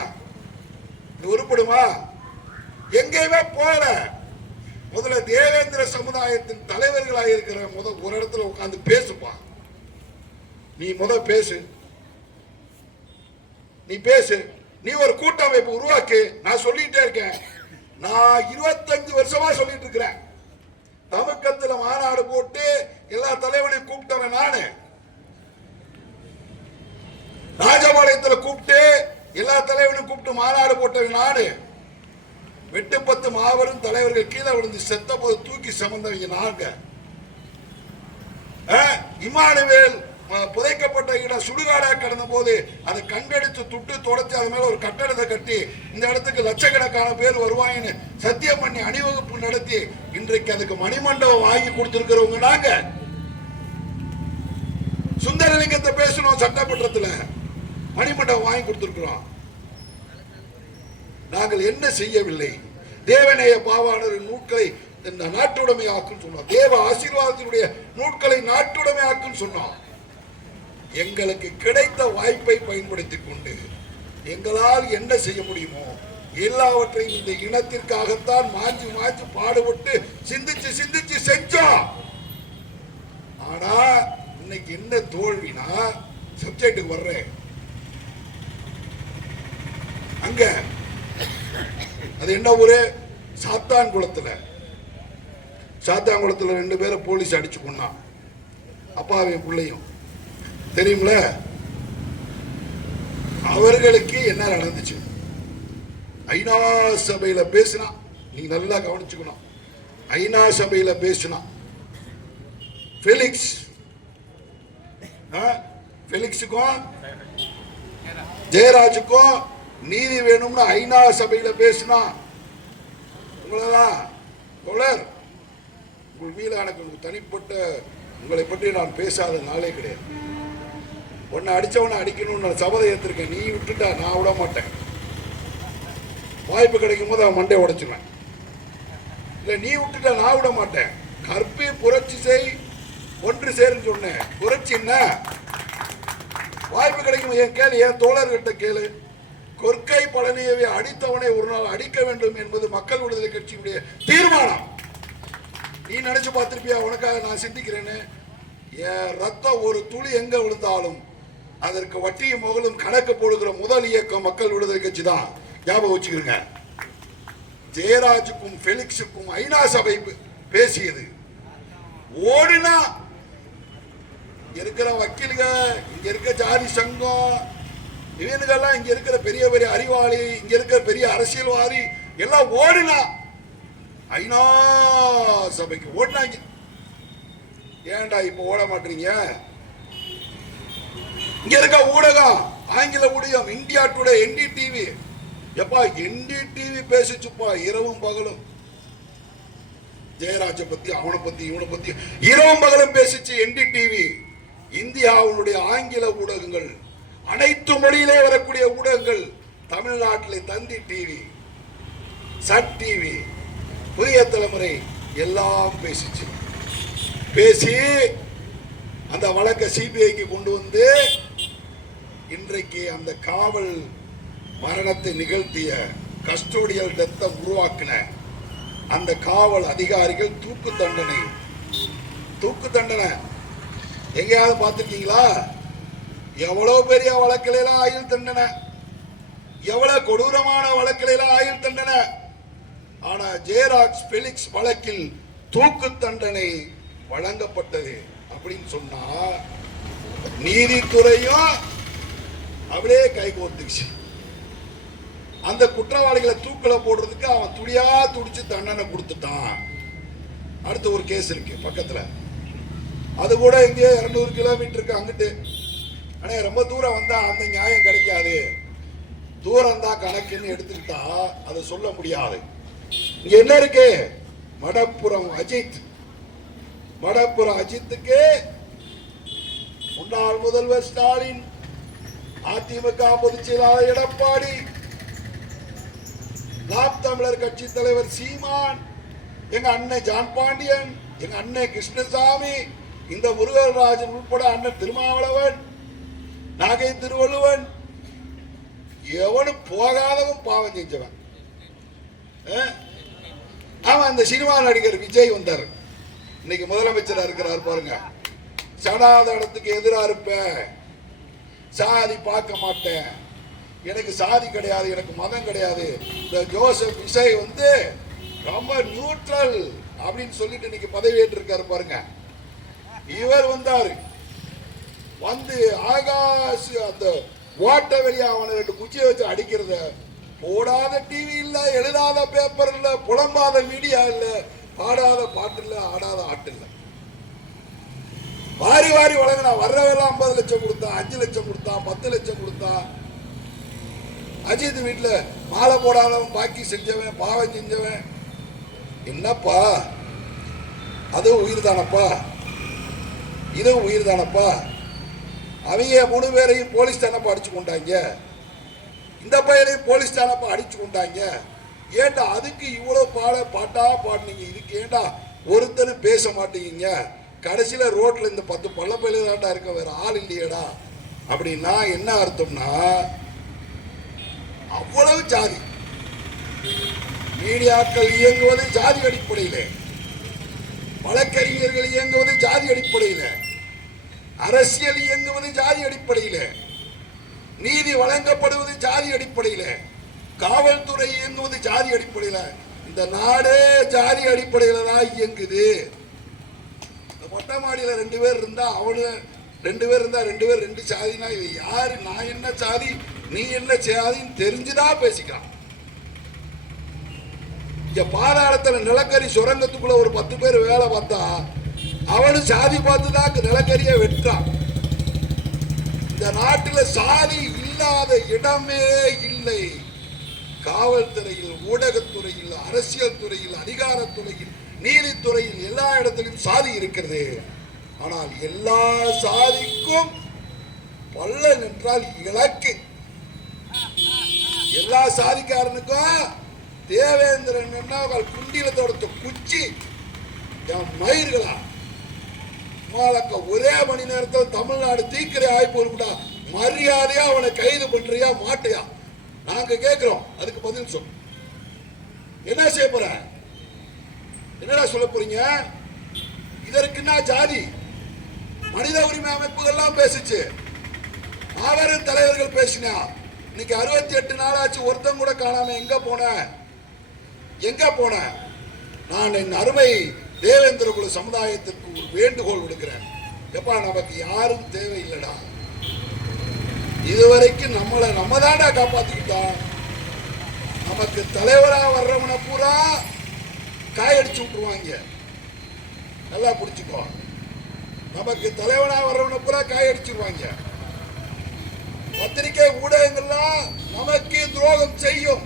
இது உருப்படுமா? எங்கேயுமே போல. முதல்ல தேவேந்திர சமுதாயத்தின் தலைவர்களாக இருக்கிற ஒரு இடத்துல உட்கார்ந்து பேசுப்பா. நீ பேசு, நீ பேசு. நீ ஒரு கூட்டமைப்பு உருவாக்கு. நான் சொல்லிட்டே இருக்கேன், நான் 25 வருஷமா சொல்லிட்டு இருக்கிறேன். தமிழகத்தில் மாநாடு போட்டு எல்லா தலைவனையும் கூப்பிட்டவன் நானு. இடத்துல கூப்பிட்டு எல்லா தலைவர்களும் கூப்பிட்டு மாநாடு போட்ட நாடு. 8-10 மாபெரும் தலைவர்கள் கீழே விழுந்து செத்த போது தூக்கி சுமந்தவங்க நாங்க. இமானுவேல் புதைக்கப்பட்ட இடம் சுடுகாடா கிடந்த போது அதை கண்டெடுத்து துட்டு தொடச்சு அது மேல ஒரு கட்டடத்தை கட்டி இந்த இடத்துக்கு லட்சக்கணக்கான பேர் வருவாங்கன்னு சத்தியம் பண்ணி அணிவகுப்பு நடத்தி இன்றைக்கு அதுக்கு மணிமண்டபம் வாங்கி கொடுத்திருக்கிறவங்க நாங்க. சுந்தரலிங்கத்தை பேசணும் சட்டமன்றத்தில், மணிமண்டபம் வாங்கி கொடுத்திருக்கிறோம். நாங்கள் என்ன செய்யவில்லை? தேவநேய பாவாணரின் நூட்களை நாட்டுடைமை ஆக்கும் சொன்னோம். தேவ ஆசீர்வாதத்தினுடைய நூட்களை நாட்டுடைமை ஆக்கும் சொன்னோம். எங்களுக்கு கிடைத்த வாய்ப்பை பயன்படுத்திக் கொண்டு எங்களால் என்ன செய்ய முடியுமோ எல்லாவற்றையும் இந்த இனத்திற்காகத்தான் மாஞ்சி மாஞ்சி பாடுபட்டு சிந்திச்சு சிந்திச்சு செஞ்சோம். ஆனா இன்னைக்கு என்ன தோல்வினா, சப்ஜெக்டுக்கு வர்றேன். அங்க அது என்ன ஊரு? சாத்தான்குளத்துல 2 பேரை போலீஸ் அடிச்சு கொண்டான். அப்பாவையும் பிள்ளையும் தெரியுமில. அவர்களுக்கு என்ன நடந்துச்சு? ஐநா சபையில பேசினா, நீங்க நல்லா கவனிச்சுக்கணும். ஐநா சபையில பேசினா ஃபெலிக்ஸுக்கும் ஜெயராஜுக்கும் நீதி வேணும்னு ஐநா சபையில பேசினா, உங்களெல்லாம் தோழர், உங்கள் மீது எனக்கு தனிப்பட்ட உங்களை பற்றி நான் பேசாத நாளே கிடையாது. உன்னை அடிச்சவனை அடிக்கணும்னு நான் சபதை ஏற்றிருக்கேன். நீ விட்டுட்டா நான் விட மாட்டேன். வாய்ப்பு கிடைக்கும் போது அவன் மண்டை உடைச்சுவேன். இல்லை நீ விட்டுட்டா நான் விட மாட்டேன். கற்பி புரட்சி செய் ஒன்று சேருன்னு சொன்னேன். புரட்சி என்ன? வாய்ப்பு கிடைக்கும் என் கேளு, என் தோழர்கிட்ட கேளு. கொற்கை பழனியை அடித்தவனை ஒரு நாள் அடிக்க வேண்டும் என்பது மக்கள் விடுதலை கட்சியுடைய தீர்மானம். நீ நினைச்சு பார்த்திருப்பியா? உனக்காக நான் சிந்திக்கிறேன்னு. என் ரத்தம் ஒரு துளி எங்க விழுந்தாலும் அதற்கு வட்டியும் முகலும் கணக்கு போடுகிற முதல் இயக்கம் மக்கள் விடுதலை கட்சி தான். ஞாபகம் வச்சுக்கிறீங்க. ஜெயராஜுக்கும் ஃபெலிக்ஸுக்கும் ஐநா சபை பேசியது. ஓடினா இருக்கிற வக்கீலுங்க, இங்க இருக்க ஜாதி சங்கம், இவனுக்கெல்லாம் இங்க இருக்கிற பெரிய பெரிய அறிவாளி, இங்க இருக்கிற பெரிய அரசியல்வாதி எல்லாம் ஓடினா ஐநா சபைக்கு ஓடினாங்க. ஏன்டா இப்ப ஓட மாட்டீங்க? இங்க இருக்க ஊடகம், ஆங்கில ஊடகம், இந்தியா டுடே, NDTV, எப்பா NDTV பேசிச்சுப்பா இரவும் பகலும். ஜெயராஜ பத்தி, அவனை பத்தி, இவனை பத்தி இரவும் பகலும் பேசிச்சு NDTV. இந்தியாவுடைய ஆங்கில ஊடகங்கள், அனைத்து மொழியிலே வரக்கூடிய ஊடகங்கள், தமிழ்நாட்டில் தந்தி டிவி, சன் டிவி, புதிய தலைமுறை எல்லாம் பேசிச்சு. பேசி அந்த வழக்கை CBIக்கு கொண்டு வந்து இன்றைக்கு அந்த காவல் மரணத்தை நிகழ்த்திய கஸ்டோடியல் டெத்தை உருவாக்கின அந்த காவல் அதிகாரிகள் தூக்கு தண்டனை எங்கேயாவது பார்த்துருக்கீங்களா? எவ்வளவு பெரிய வழக்கில ஆயுள் தண்டனை, எவ்வளவு கொடூரமான வழக்கில ஆயுள் தண்டனை. ஆனா ஜெயராஜ் ஃபெலிக்ஸ் வழக்கில் தூக்கு தண்டனை வழங்கப்பட்டது அப்படின்னு சொன்னா நீதித்துறையும் அப்படியே கைகோர்த்துச்சு. அந்த குற்றவாளிகளை தூக்கில போடுறதுக்கு அவன் துடியா துடிச்சு தண்டனை கொடுத்துட்டான். அடுத்து ஒரு கேஸ் இருக்கு பக்கத்துல, அது கூட எங்கேயோ 200 கிலோமீட்டருக்கு அங்கிட்டு. ஆனா ரொம்ப தூரம் வந்தா அந்த நியாயம் கிடைக்காது. தூரம் தான் கணக்குன்னு எடுத்துக்கிட்டா அதை சொல்ல முடியாது. இங்க என்ன இருக்கு? மடப்புறம் அஜித்துக்கு முன்னாள் முதல்வர் ஸ்டாலின், அதிமுக பொதுச் செயலாளர் எடப்பாடி, நாம் தமிழர் கட்சி தலைவர் சீமான், எங்க அண்ணன் ஜான் பாண்டியன், எங்க அண்ணன் கிருஷ்ணசாமி, இந்த முருகராஜன் உட்பட அண்ணன் திருமாவளவன், நாகை திருவள்ளுவன், எவனும் போகாதவன் பாவம் செஞ்சவன். அவன் அந்த சினிமா நடிகர் விஜய் வந்தார். இன்னைக்கு முதலமைச்சரா இருக்கிறார் பாருங்க. சனாதனத்துக்கு எதிராக இருப்பேன், சாதி பார்க்க மாட்டேன், எனக்கு சாதி கிடையாது, எனக்கு மதம் கிடையாது. இந்த ஜோசப் விஜய் வந்து ரொம்ப நியூட்ரல் அப்படின்னு சொல்லிட்டு இன்னைக்கு பதவி ஏற்றிருக்காரு பாருங்க. இவர் வந்தாரு, வந்து ஆகாஷ் அந்த ஓட்ட வெளியே அவனை 2 குச்சியை வச்சு அடிக்கிறத போடாத டிவி இல்ல, எழுதாத பேப்பர் இல்ல, புலம்பாத மீடியா இல்ல, பாடாத பாட்டு இல்ல, ஆடாத ஆட்டு இல்ல. வாரி வாரி வழங்கினா வர்றவெல்லாம் 50 லட்சம் கொடுத்தான், 5 லட்சம் கொடுத்தான், 10 லட்சம் கொடுத்தான். அஜித் வீட்டுல மாலை போடாதவன், பாக்கி செஞ்சவன், பாவம் செஞ்சவன். என்னப்பா அதுவும் உயிர் தானப்பா, இதுவும் உயிர் தானப்பா. அவங்க 3 பேரையும் போலீஸ் தானப்பா அடிச்சு கொண்டாங்க, இந்த பையனையும் போலீஸ் தானப்பா அடிச்சு கொண்டாங்க. ஏண்டா அதுக்கு இவ்வளவு பாட்டா பாடுனீங்க, இதுக்கு ஏண்டா ஒருத்தரும் பேச மாட்டீங்க? கடைசியில ரோட்ல இந்த 10 பள்ள பயில தாண்டா இருக்க, வேற ஆள் இல்லையடா. அப்படின்னா என்ன அர்த்தம்னா அவ்வளவு ஜாதி. மீடியாக்கள் இயங்குவது ஜாதி அடிப்படையில், வழக்கறிஞர்கள் இயங்குவது ஜாதி அடிப்படையில், அரசியல் இயங்குவது ஜாதி அடிப்படையில், நீதி வழங்கப்படுவது ஜாதி அடிப்படையில், காவல்துறை இயங்குவது ஜாதி அடிப்படையில். இந்த நாடே ஜாதி அடிப்படையில் தான் இயங்குது. மொட்டை மாடியில் 2 பேர் இருந்தா அவனு 2 பேர் இருந்தா 2 பேர் 2 சாதினா இது யாரு, நான் என்ன சாதி நீ என்ன சாதின்னு தெரிஞ்சுதான் பேசிக்கலாம். இங்க பாதாளத்துல நிலக்கரி சுரங்கத்துக்குள்ள ஒரு 10 பேர் வேலை பார்த்தா அவனு சாதி பார்த்துதான் நிலக்கரியை வெட்டான். இந்த நாட்டில் சாதி இல்லாத இடமே இல்லை. காவல்துறையில், ஊடகத்துறையில், அரசியல் துறையில், அதிகாரத்துறையில், நீதித்துறையில் எல்லா இடத்திலும் சாதி இருக்கிறது. ஆனால் எல்லா சாதிக்கும் பள்ளன் என்றால் இலக்கு. எல்லா சாதிக்காரனுக்கும் தேவேந்திரன் குண்டில தோடத்த குச்சி மயிர்களா ஒரே மணி நேரத்தில் தமிழ்நாடு தீக்கிரை ஆய்ப்பு இருக்குடா, மரியாதையா அவனை கைது பண்றியா மாட்டியா? நாங்க கேட்கிறோம், அதுக்கு பதில் சொல். என்ன செய்ய போற? என்னடா சொல்ல போறீங்க? இதற்கு என்ன ஜாதி? மனித உரிமை அமைப்புகள்லாம் பேசிச்சு, மாபெரும் தலைவர்கள் பேசினா. இன்னைக்கு 68 நாள் ஆச்சு, ஒருத்தன் கூட காணாம. எங்க போன? எங்க போன? நான் என் அருமை தேவேந்திர குல சமுதாயத்திற்கு ஒரு வேண்டுகோள் விடுக்கிறேன். எப்பா, நமக்கு யாரும் தேவையில்லடா. இதுவரைக்கும் நம்ம தாண்டா காப்பாத்திக்கிட்டோம். நமக்கு தலைவரா வர்றவனை பூரா காயடிச்சு விட்டுருவாங்க. நல்லா புடிச்சுக்கோ, நமக்கு தலைவனா வர்றவனை பூரா காயடிச்சிருவாங்க. பத்திரிகை ஊடகங்கள்லாம் நமக்கு துரோகம் செய்யும்.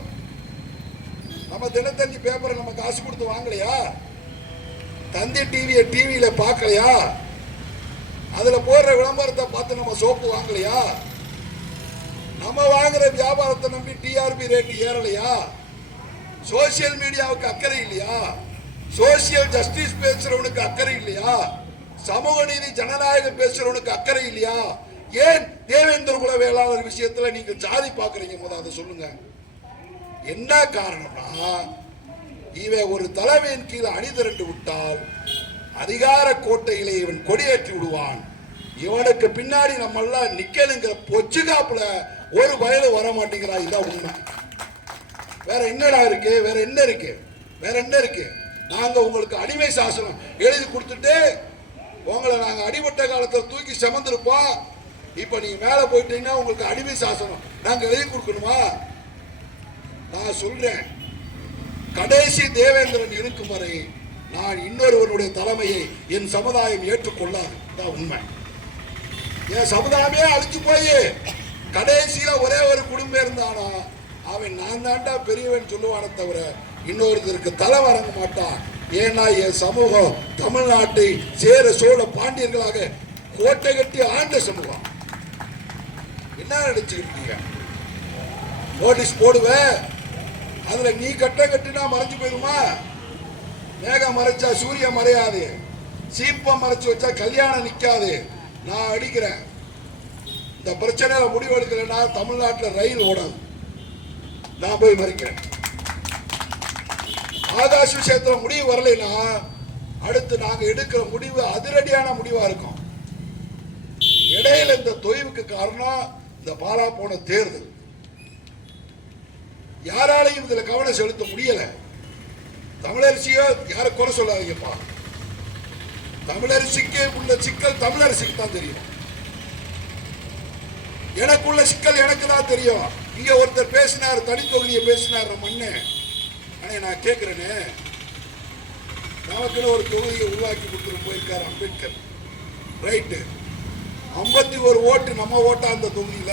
நம்ம தினத்தந்தி பேப்பரை நம்ம காசு கொடுத்து வாங்கலையா? தந்தி டிவியில பார்க்கலையா? அதுல போடுற விளம்பரத்தை பார்த்து நம்ம சோப்பு வாங்கலையா? நம்ம வாங்குற வியாபாரத்தை நம்பி டிஆர்பி ரேட் ஏறலையா? சோசியல் மீடியாவுக்கு அக்கறை இல்லையா? சோசியல் ஜஸ்டிஸ் பேசுறவனுக்கு அக்கறை இல்லையா? சமூக நீதி ஜனநாயகம் பேசுறவனுக்கு அக்கறை இல்லையா? ஏன் தேவேந்திர குல வேளாளர் விஷயத்துல நீங்க ஜாதி பாக்குறீங்க? முதல்ல அதை சொல்லுங்க. என்ன காரணம்னா, இவன் ஒரு தலைமையின் கீழே அணிதிரண்டு விட்டால் அதிகார கோட்டையிலே இவன் கொடியேற்றி விடுவான். இவனுக்கு பின்னாடி நம்ம எல்லாம் நிக்கலுங்கிற பொச்சு காப்புல ஒரு வயலும் வர மாட்டேங்கிறா. இதான் உண்மை. வேற என்னடா இருக்கு? வேற என்ன இருக்கு? வேற என்ன இருக்கு? நாங்க உங்களுக்கு அடிமை சாசனம் எழுதி கொடுத்துட்டு உங்களை நாங்க அடிபட்ட காலத்தில் தூக்கி சுமந்திருப்போம். இப்ப நீங்க மேல போயிட்டீங்கன்னா உங்களுக்கு அடிமை சாசனம் நாங்க எழுதி கொடுக்கணுமா? நான் சொல்றேன், கடைசி தேவேந்திரன் இருக்கும் வரை நான் இன்னொருவனுடைய தலைமையை என் சமுதாயம் ஏற்றுக்கொள்ளாது. உண்மை. என் சமுதாயமே அழிஞ்சு போய் கடைசியில ஒரே ஒரு குடும்பம் இருந்தானா அவன் நான் தாண்டா பெரியவன் சொல்லுவானே தவிர இன்னொருத்தருக்கு தலை வழங்க மாட்டான். ஏன்னா என் சமூகம் தமிழ்நாட்டை சேர சோழ பாண்டியர்களாக கோட்டை கட்டி ஆண்ட சமூகம். என்ன நினைச்சுக்கிட்டீங்க? நோட்டீஸ் போடுவேன், அதுல நீ கட்டினா மறைஞ்சு போயிருமா? மேகம் மறைச்சா சூரியன் மறையாது, சீப்பம் மறைச்சு வச்சா கல்யாணம் நிக்காது. நான் அடிக்கிறேன். இந்த பிரச்சனையில முடிவு எடுக்கிறேன்னா தமிழ்நாட்டில் ரயில் ஓடாது. நான் போய் மறைக்கிறேன். ஆகாஷ் விஷயத்துல முடிவு வரலைன்னா அடுத்து நாங்க எடுக்கிற முடிவு அதிரடியான முடிவா இருக்கும். இடையில இந்த தொய்வுக்கு காரணம் இந்த பாலா போன தேர்தல். யாராலையும் இதுல கவனம் செலுத்த முடியல. தமிழரசியோ யார குறை சொல்லாதீங்கப்பா. தமிழரசிக்கு உள்ள சிக்கல் தமிழரசிக்கு தான் தெரியும். எனக்குள்ள சிக்கல் எனக்கு தான் தெரியும். இங்க ஒருத்தர் பேசினார், தனி தொகுதியை பேசினார் மண்ணு. ஆனா நான் கேட்கிறேன்னு, நமக்குன்னு ஒரு தொகுதியை உருவாக்கி கொடுத்துட்டு போயிருக்காரு அம்பேத்கர். ரைட்டு, 51 ஓட்டு நம்ம ஓட்டா அந்த தொகுதியில,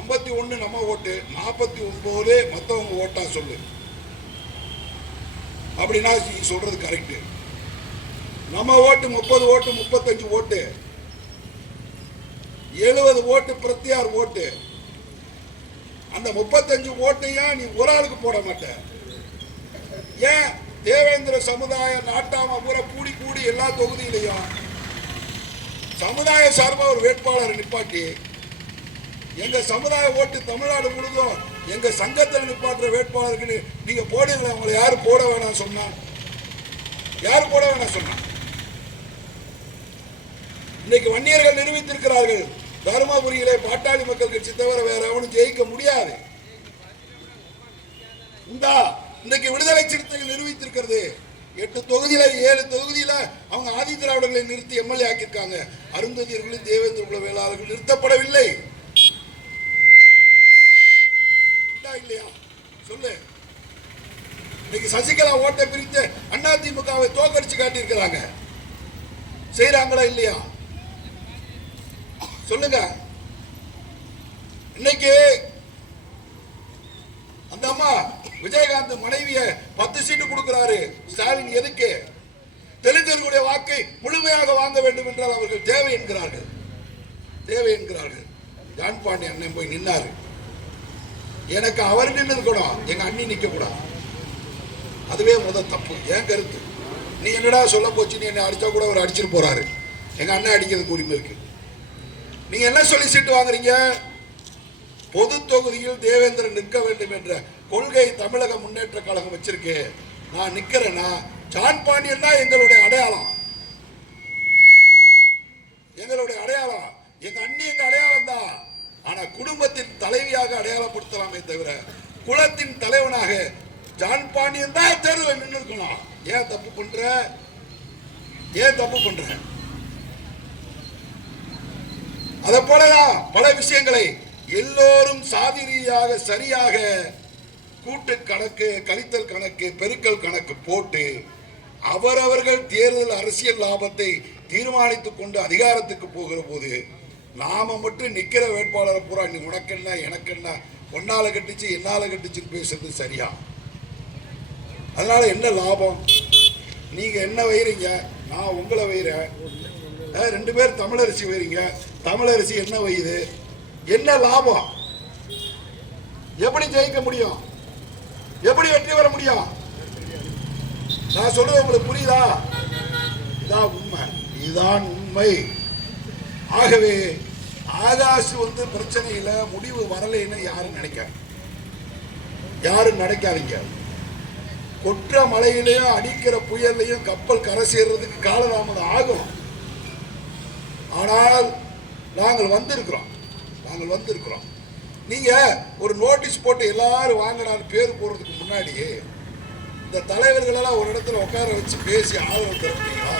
51 நம்ம ஓட்டு, 49 மற்றவங்க ஓட்டா சொல்லு. அப்படின்னா நீ சொல்றது கரெக்ட். நம்ம ஓட்டு 30 ஓட்டு, 35 ஓட்டு, 70 ஓட்டு பிரத்தியார் ஓட்டு. அந்த 35 ஓட்டையும் நீ ஒரு ஆளுக்கு போட மாட்ட. ஏன் தேவேந்திர சமுதாய நாட்டாம பூரா கூடி கூடி எல்லா தொகுதியிலையும் சமுதாய சார்பா ஒரு வேட்பாளரை நிப்பாட்டி, எங்க சமுதாய ஓட்டு தமிழ்நாடு முழுதும் எங்க சங்கத்தில் நிப்பாட்டுற வேட்பாளருக்கு நீங்க போடுங்களேன். அவங்களை யாரு போட வேணாம் சொன்னா? யாரு போட வேணாம் சொன்னா? இன்னைக்கு வன்னியர்கள் நிரூபித்திருக்கிறார்கள், தருமபுரியிலே பாட்டாளி மக்கள் கட்சி தவிர வேற எவனும் ஜெயிக்க முடியாது. இன்னைக்கு விடுதலை சிறுத்தைகள் நிரூபித்திருக்கிறது. 8 தொகுதியில 7 தொகுதியில அவங்க ஆதி திராவிடர்களை நிறுத்தி எம்எல்ஏ ஆக்கியிருக்காங்க. அருந்ததியர்களும் தேவேந்திர குல வேளாளர்கள் நிறுத்தப்படவில்லை. இல்லையா சொல்லு. இன்னைக்கு சசிகலா ஓட்டை பிரித்து அதிமுகவை தோக்கடிச்சு காட்டியிருக்கிறாங்க. செய்யறாங்களா இல்லையா சொல்லுங்க. இன்னைக்கு அந்த அம்மா விஜயகாந்த் மனைவிய 10 சீட்டு கொடுக்கிறாரு ஸ்டாலின். எதுக்கு? தெலுங்கர்களுடைய வாக்கை முழுமையாக வாங்க வேண்டும் என்றால் அவர்கள் தேவை என்கிறார்கள். தேவை என்கிறார்கள். ஜான் பாண்டி அண்ணன் போய் நின்னாரு. எனக்கு அவர் நின்று இருக்கணும், எங்க அண்ணி நிக்க கூடாது. அதுவே முதல் தப்பு. ஏன் கருத்து? நீ என்னடா சொல்ல போச்சு, நீ என்ன அடிச்சா கூட அவர் அடிச்சுட்டு போறாரு. எங்க அண்ணன் அடிக்கிறதுக்கு உரிமை இருக்கு. நீங்க என்ன சொல்லி சீட்டு வாங்குறீங்க? பொது தொகுதியில் தேவேந்திரன் நிற்க வேண்டும் என்ற கொள்கை தமிழக முன்னேற்ற கழகம் வச்சிருக்கு. நான் நிக்கிறேன்னா ஜான் பாண்டியன் தான் எங்களுடைய அடையாளம். எங்களுடைய அடையாளம் எங்க அண்ணி எங்க அடையாளம் தான். ஆனா குடும்பத்தின் தலைவியாக அடையாளப்படுத்தலாமே தவிர குலத்தின் தலைவனாக ஜான் பாண்டியன் தான் தேர்தலில் நின்று இருக்கணும். ஏன் தப்பு பண்ற? ஏன் தப்பு பண்ற? அதை போலதான் பல விஷயங்களை எல்லோரும் சாதி ரீதியாக சரியாக கூட்டு கணக்கு, கழித்தல் கணக்கு, பெருக்கல் கணக்கு போட்டு அவரவர்கள் தேர்தல் அரசியல் லாபத்தை தீர்மானித்துக் கொண்டு அதிகாரத்துக்கு போகிற போது நாம மட்டும் நிக்கிற வேட்பாளரை பூரா நீ உனக்கென்ன எனக்கென்ன, ஒன்னால கட்டிச்சு என்னால கட்டிச்சுன்னு பேசுறது சரியா? அதனால என்ன லாபம்? நீங்க என்ன வைறீங்க, நான் உங்களை வைறேன். 2 பேர் தமிழரசி வைறீங்க, தமிழரசி என்ன வையுது? என்ன லாபம்? எப்படி ஜெயிக்க முடியும்? எப்படி வெற்றி பெற முடியும்? நான் சொல்றது உங்களுக்கு புரியுதா? இதான் உண்மை, இதுதான் உண்மை. ஆகவே ஆகாஷ் பிரச்சனையில முடிவு வரலைன்னு யாரும் நினைக்காதீங்க. கொற்ற மழையிலையும் அடிக்கிற புயல்லையும் கப்பல் கரை சேர்றதுக்கு காலதாமதம் ஆகும். ஆனால் நாங்கள் வந்திருக்கிறோம். நீங்க ஒரு நோட்டீஸ் போட்டு எல்லாரும் வாங்கினான்னு பேர் போடுறதுக்கு முன்னாடி இந்த தலைவர்கள் எல்லாம் ஒரு இடத்துல உட்கார வச்சு பேசி ஆதரவு தரப்பீங்களா?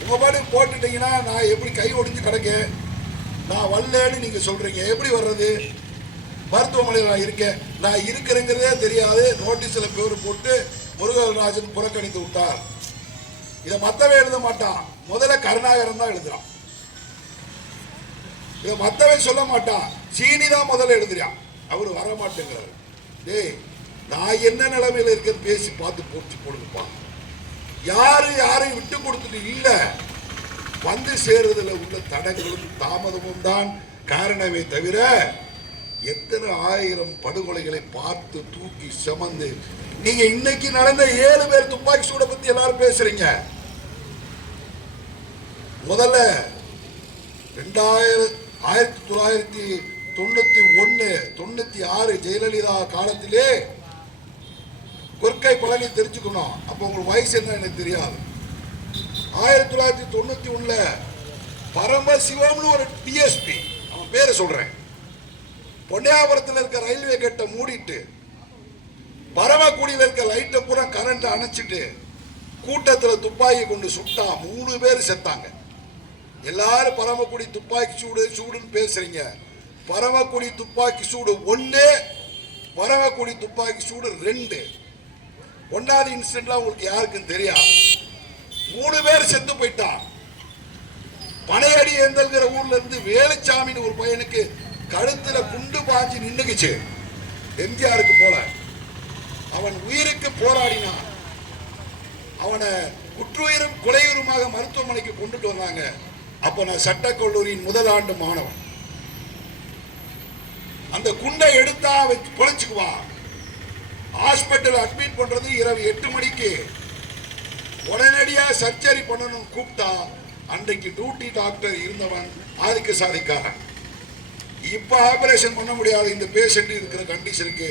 உங்க பாட்டுக்கு போட்டுட்டீங்கன்னா நான் எப்படி கை ஒடிஞ்சு கிடக்கேன், நான் வரலன்னு நீங்க சொல்றீங்க. எப்படி வர்றது? மருத்துவமனையில் நான் இருக்கேன், நான் இருக்கிறேங்கிறதே தெரியாது. நோட்டீஸ்ல பேர் போட்டு முருகராஜன் புறக்கணித்து விட்டார். இதை மத்தவன் எழுத மாட்டான், முதல்ல கருணாகரன் தான் எழுதுறான். இதை மத்தவன் சொல்ல மாட்டான், சீனி தான் முதல்ல எழுதுறான். அவரு வர மாட்டேங்கிறாரு. டேய், நான் என்ன நிலைமையில இருக்கேன்னு பேசி பார்த்து போட்டு போடுங்கப்பா. யாரையும் விட்டு கொடுத்துட்டு இல்ல, வந்து சேருதல உள்ள தடங்களும் தாமதமும் தான் காரணமே தவிர எத்தனை ஆயிரம் படுகொலைகளை பார்த்து தூக்கி சுமந்து நீங்க இன்னைக்கு நடந்த 7 பேர் துப்பாக்கி சூட பத்தி எல்லாரும் பேசுறீங்க. முதல்ல 1991, 96 ஜெயலலிதா காலத்திலே கொற்கை பழனி தெரிஞ்சுக்கணும். அப்ப உங்களுக்கு வயசு என்ன எனக்கு தெரியாது. 1991 பரமசிவம்னு ஒரு டிஎஸ்பி, அவன் பேரை சொல்றேன், பொன்னியாபுரத்தில் இருக்க ரயில்வே கேட்டை மூடிட்டு பரமக்குடியில் இருக்க லைட்டை பூரா கரண்ட் அணைச்சிட்டு கூட்டத்தில் துப்பாக்கி கொண்டு சுட்டா 3 பேர் செத்தாங்க. எல்லாரும் பரமக்குடி துப்பாக்கி சூடுன்னு பேசுறீங்க. பரமக்குடி துப்பாக்கி சூடு 1, பரமக்குடி துப்பாக்கி சூடு 2. 1வது இன்சிடென்ட்லாம் உங்களுக்கு யாருக்கும் தெரியாது. 3 பேர் செத்து போயிட்டான். பனையடி எந்தல்கிற ஊர்ல இருந்து வேலுச்சாமின்னு ஒரு பையனுக்கு கழுத்துல குண்டு பாஞ்சு நின்னுக்குச்சு. எம்ஜிஆருக்கு போல அவன் உயிருக்கு போராடினான். அவனை குற்றுயிரும் கொலையுருமாக மருத்துவமனைக்கு கொண்டுட்டு வந்தாங்க. அப்ப நான் சட்டக்கல்லூரியின் முதல் ஆண்டு மாணவன். அந்த குண்டை எடுத்தா பொழைச்சுக்குவான். ஹாஸ்பிட்டல் அட்மிட் பண்றது இரவு 8 மணிக்கு. உடனடியா சர்ஜரி பண்ணணும் கூப்பிட்டா அன்றைக்கு டியூட்டி டாக்டர் இருந்தவன் ஆதிக்க சாதிக்காரன். இப்ப ஆபரேஷன் பண்ண முடியாது இந்த பேஷண்ட் இருக்கிற கண்டிஷனுக்கு.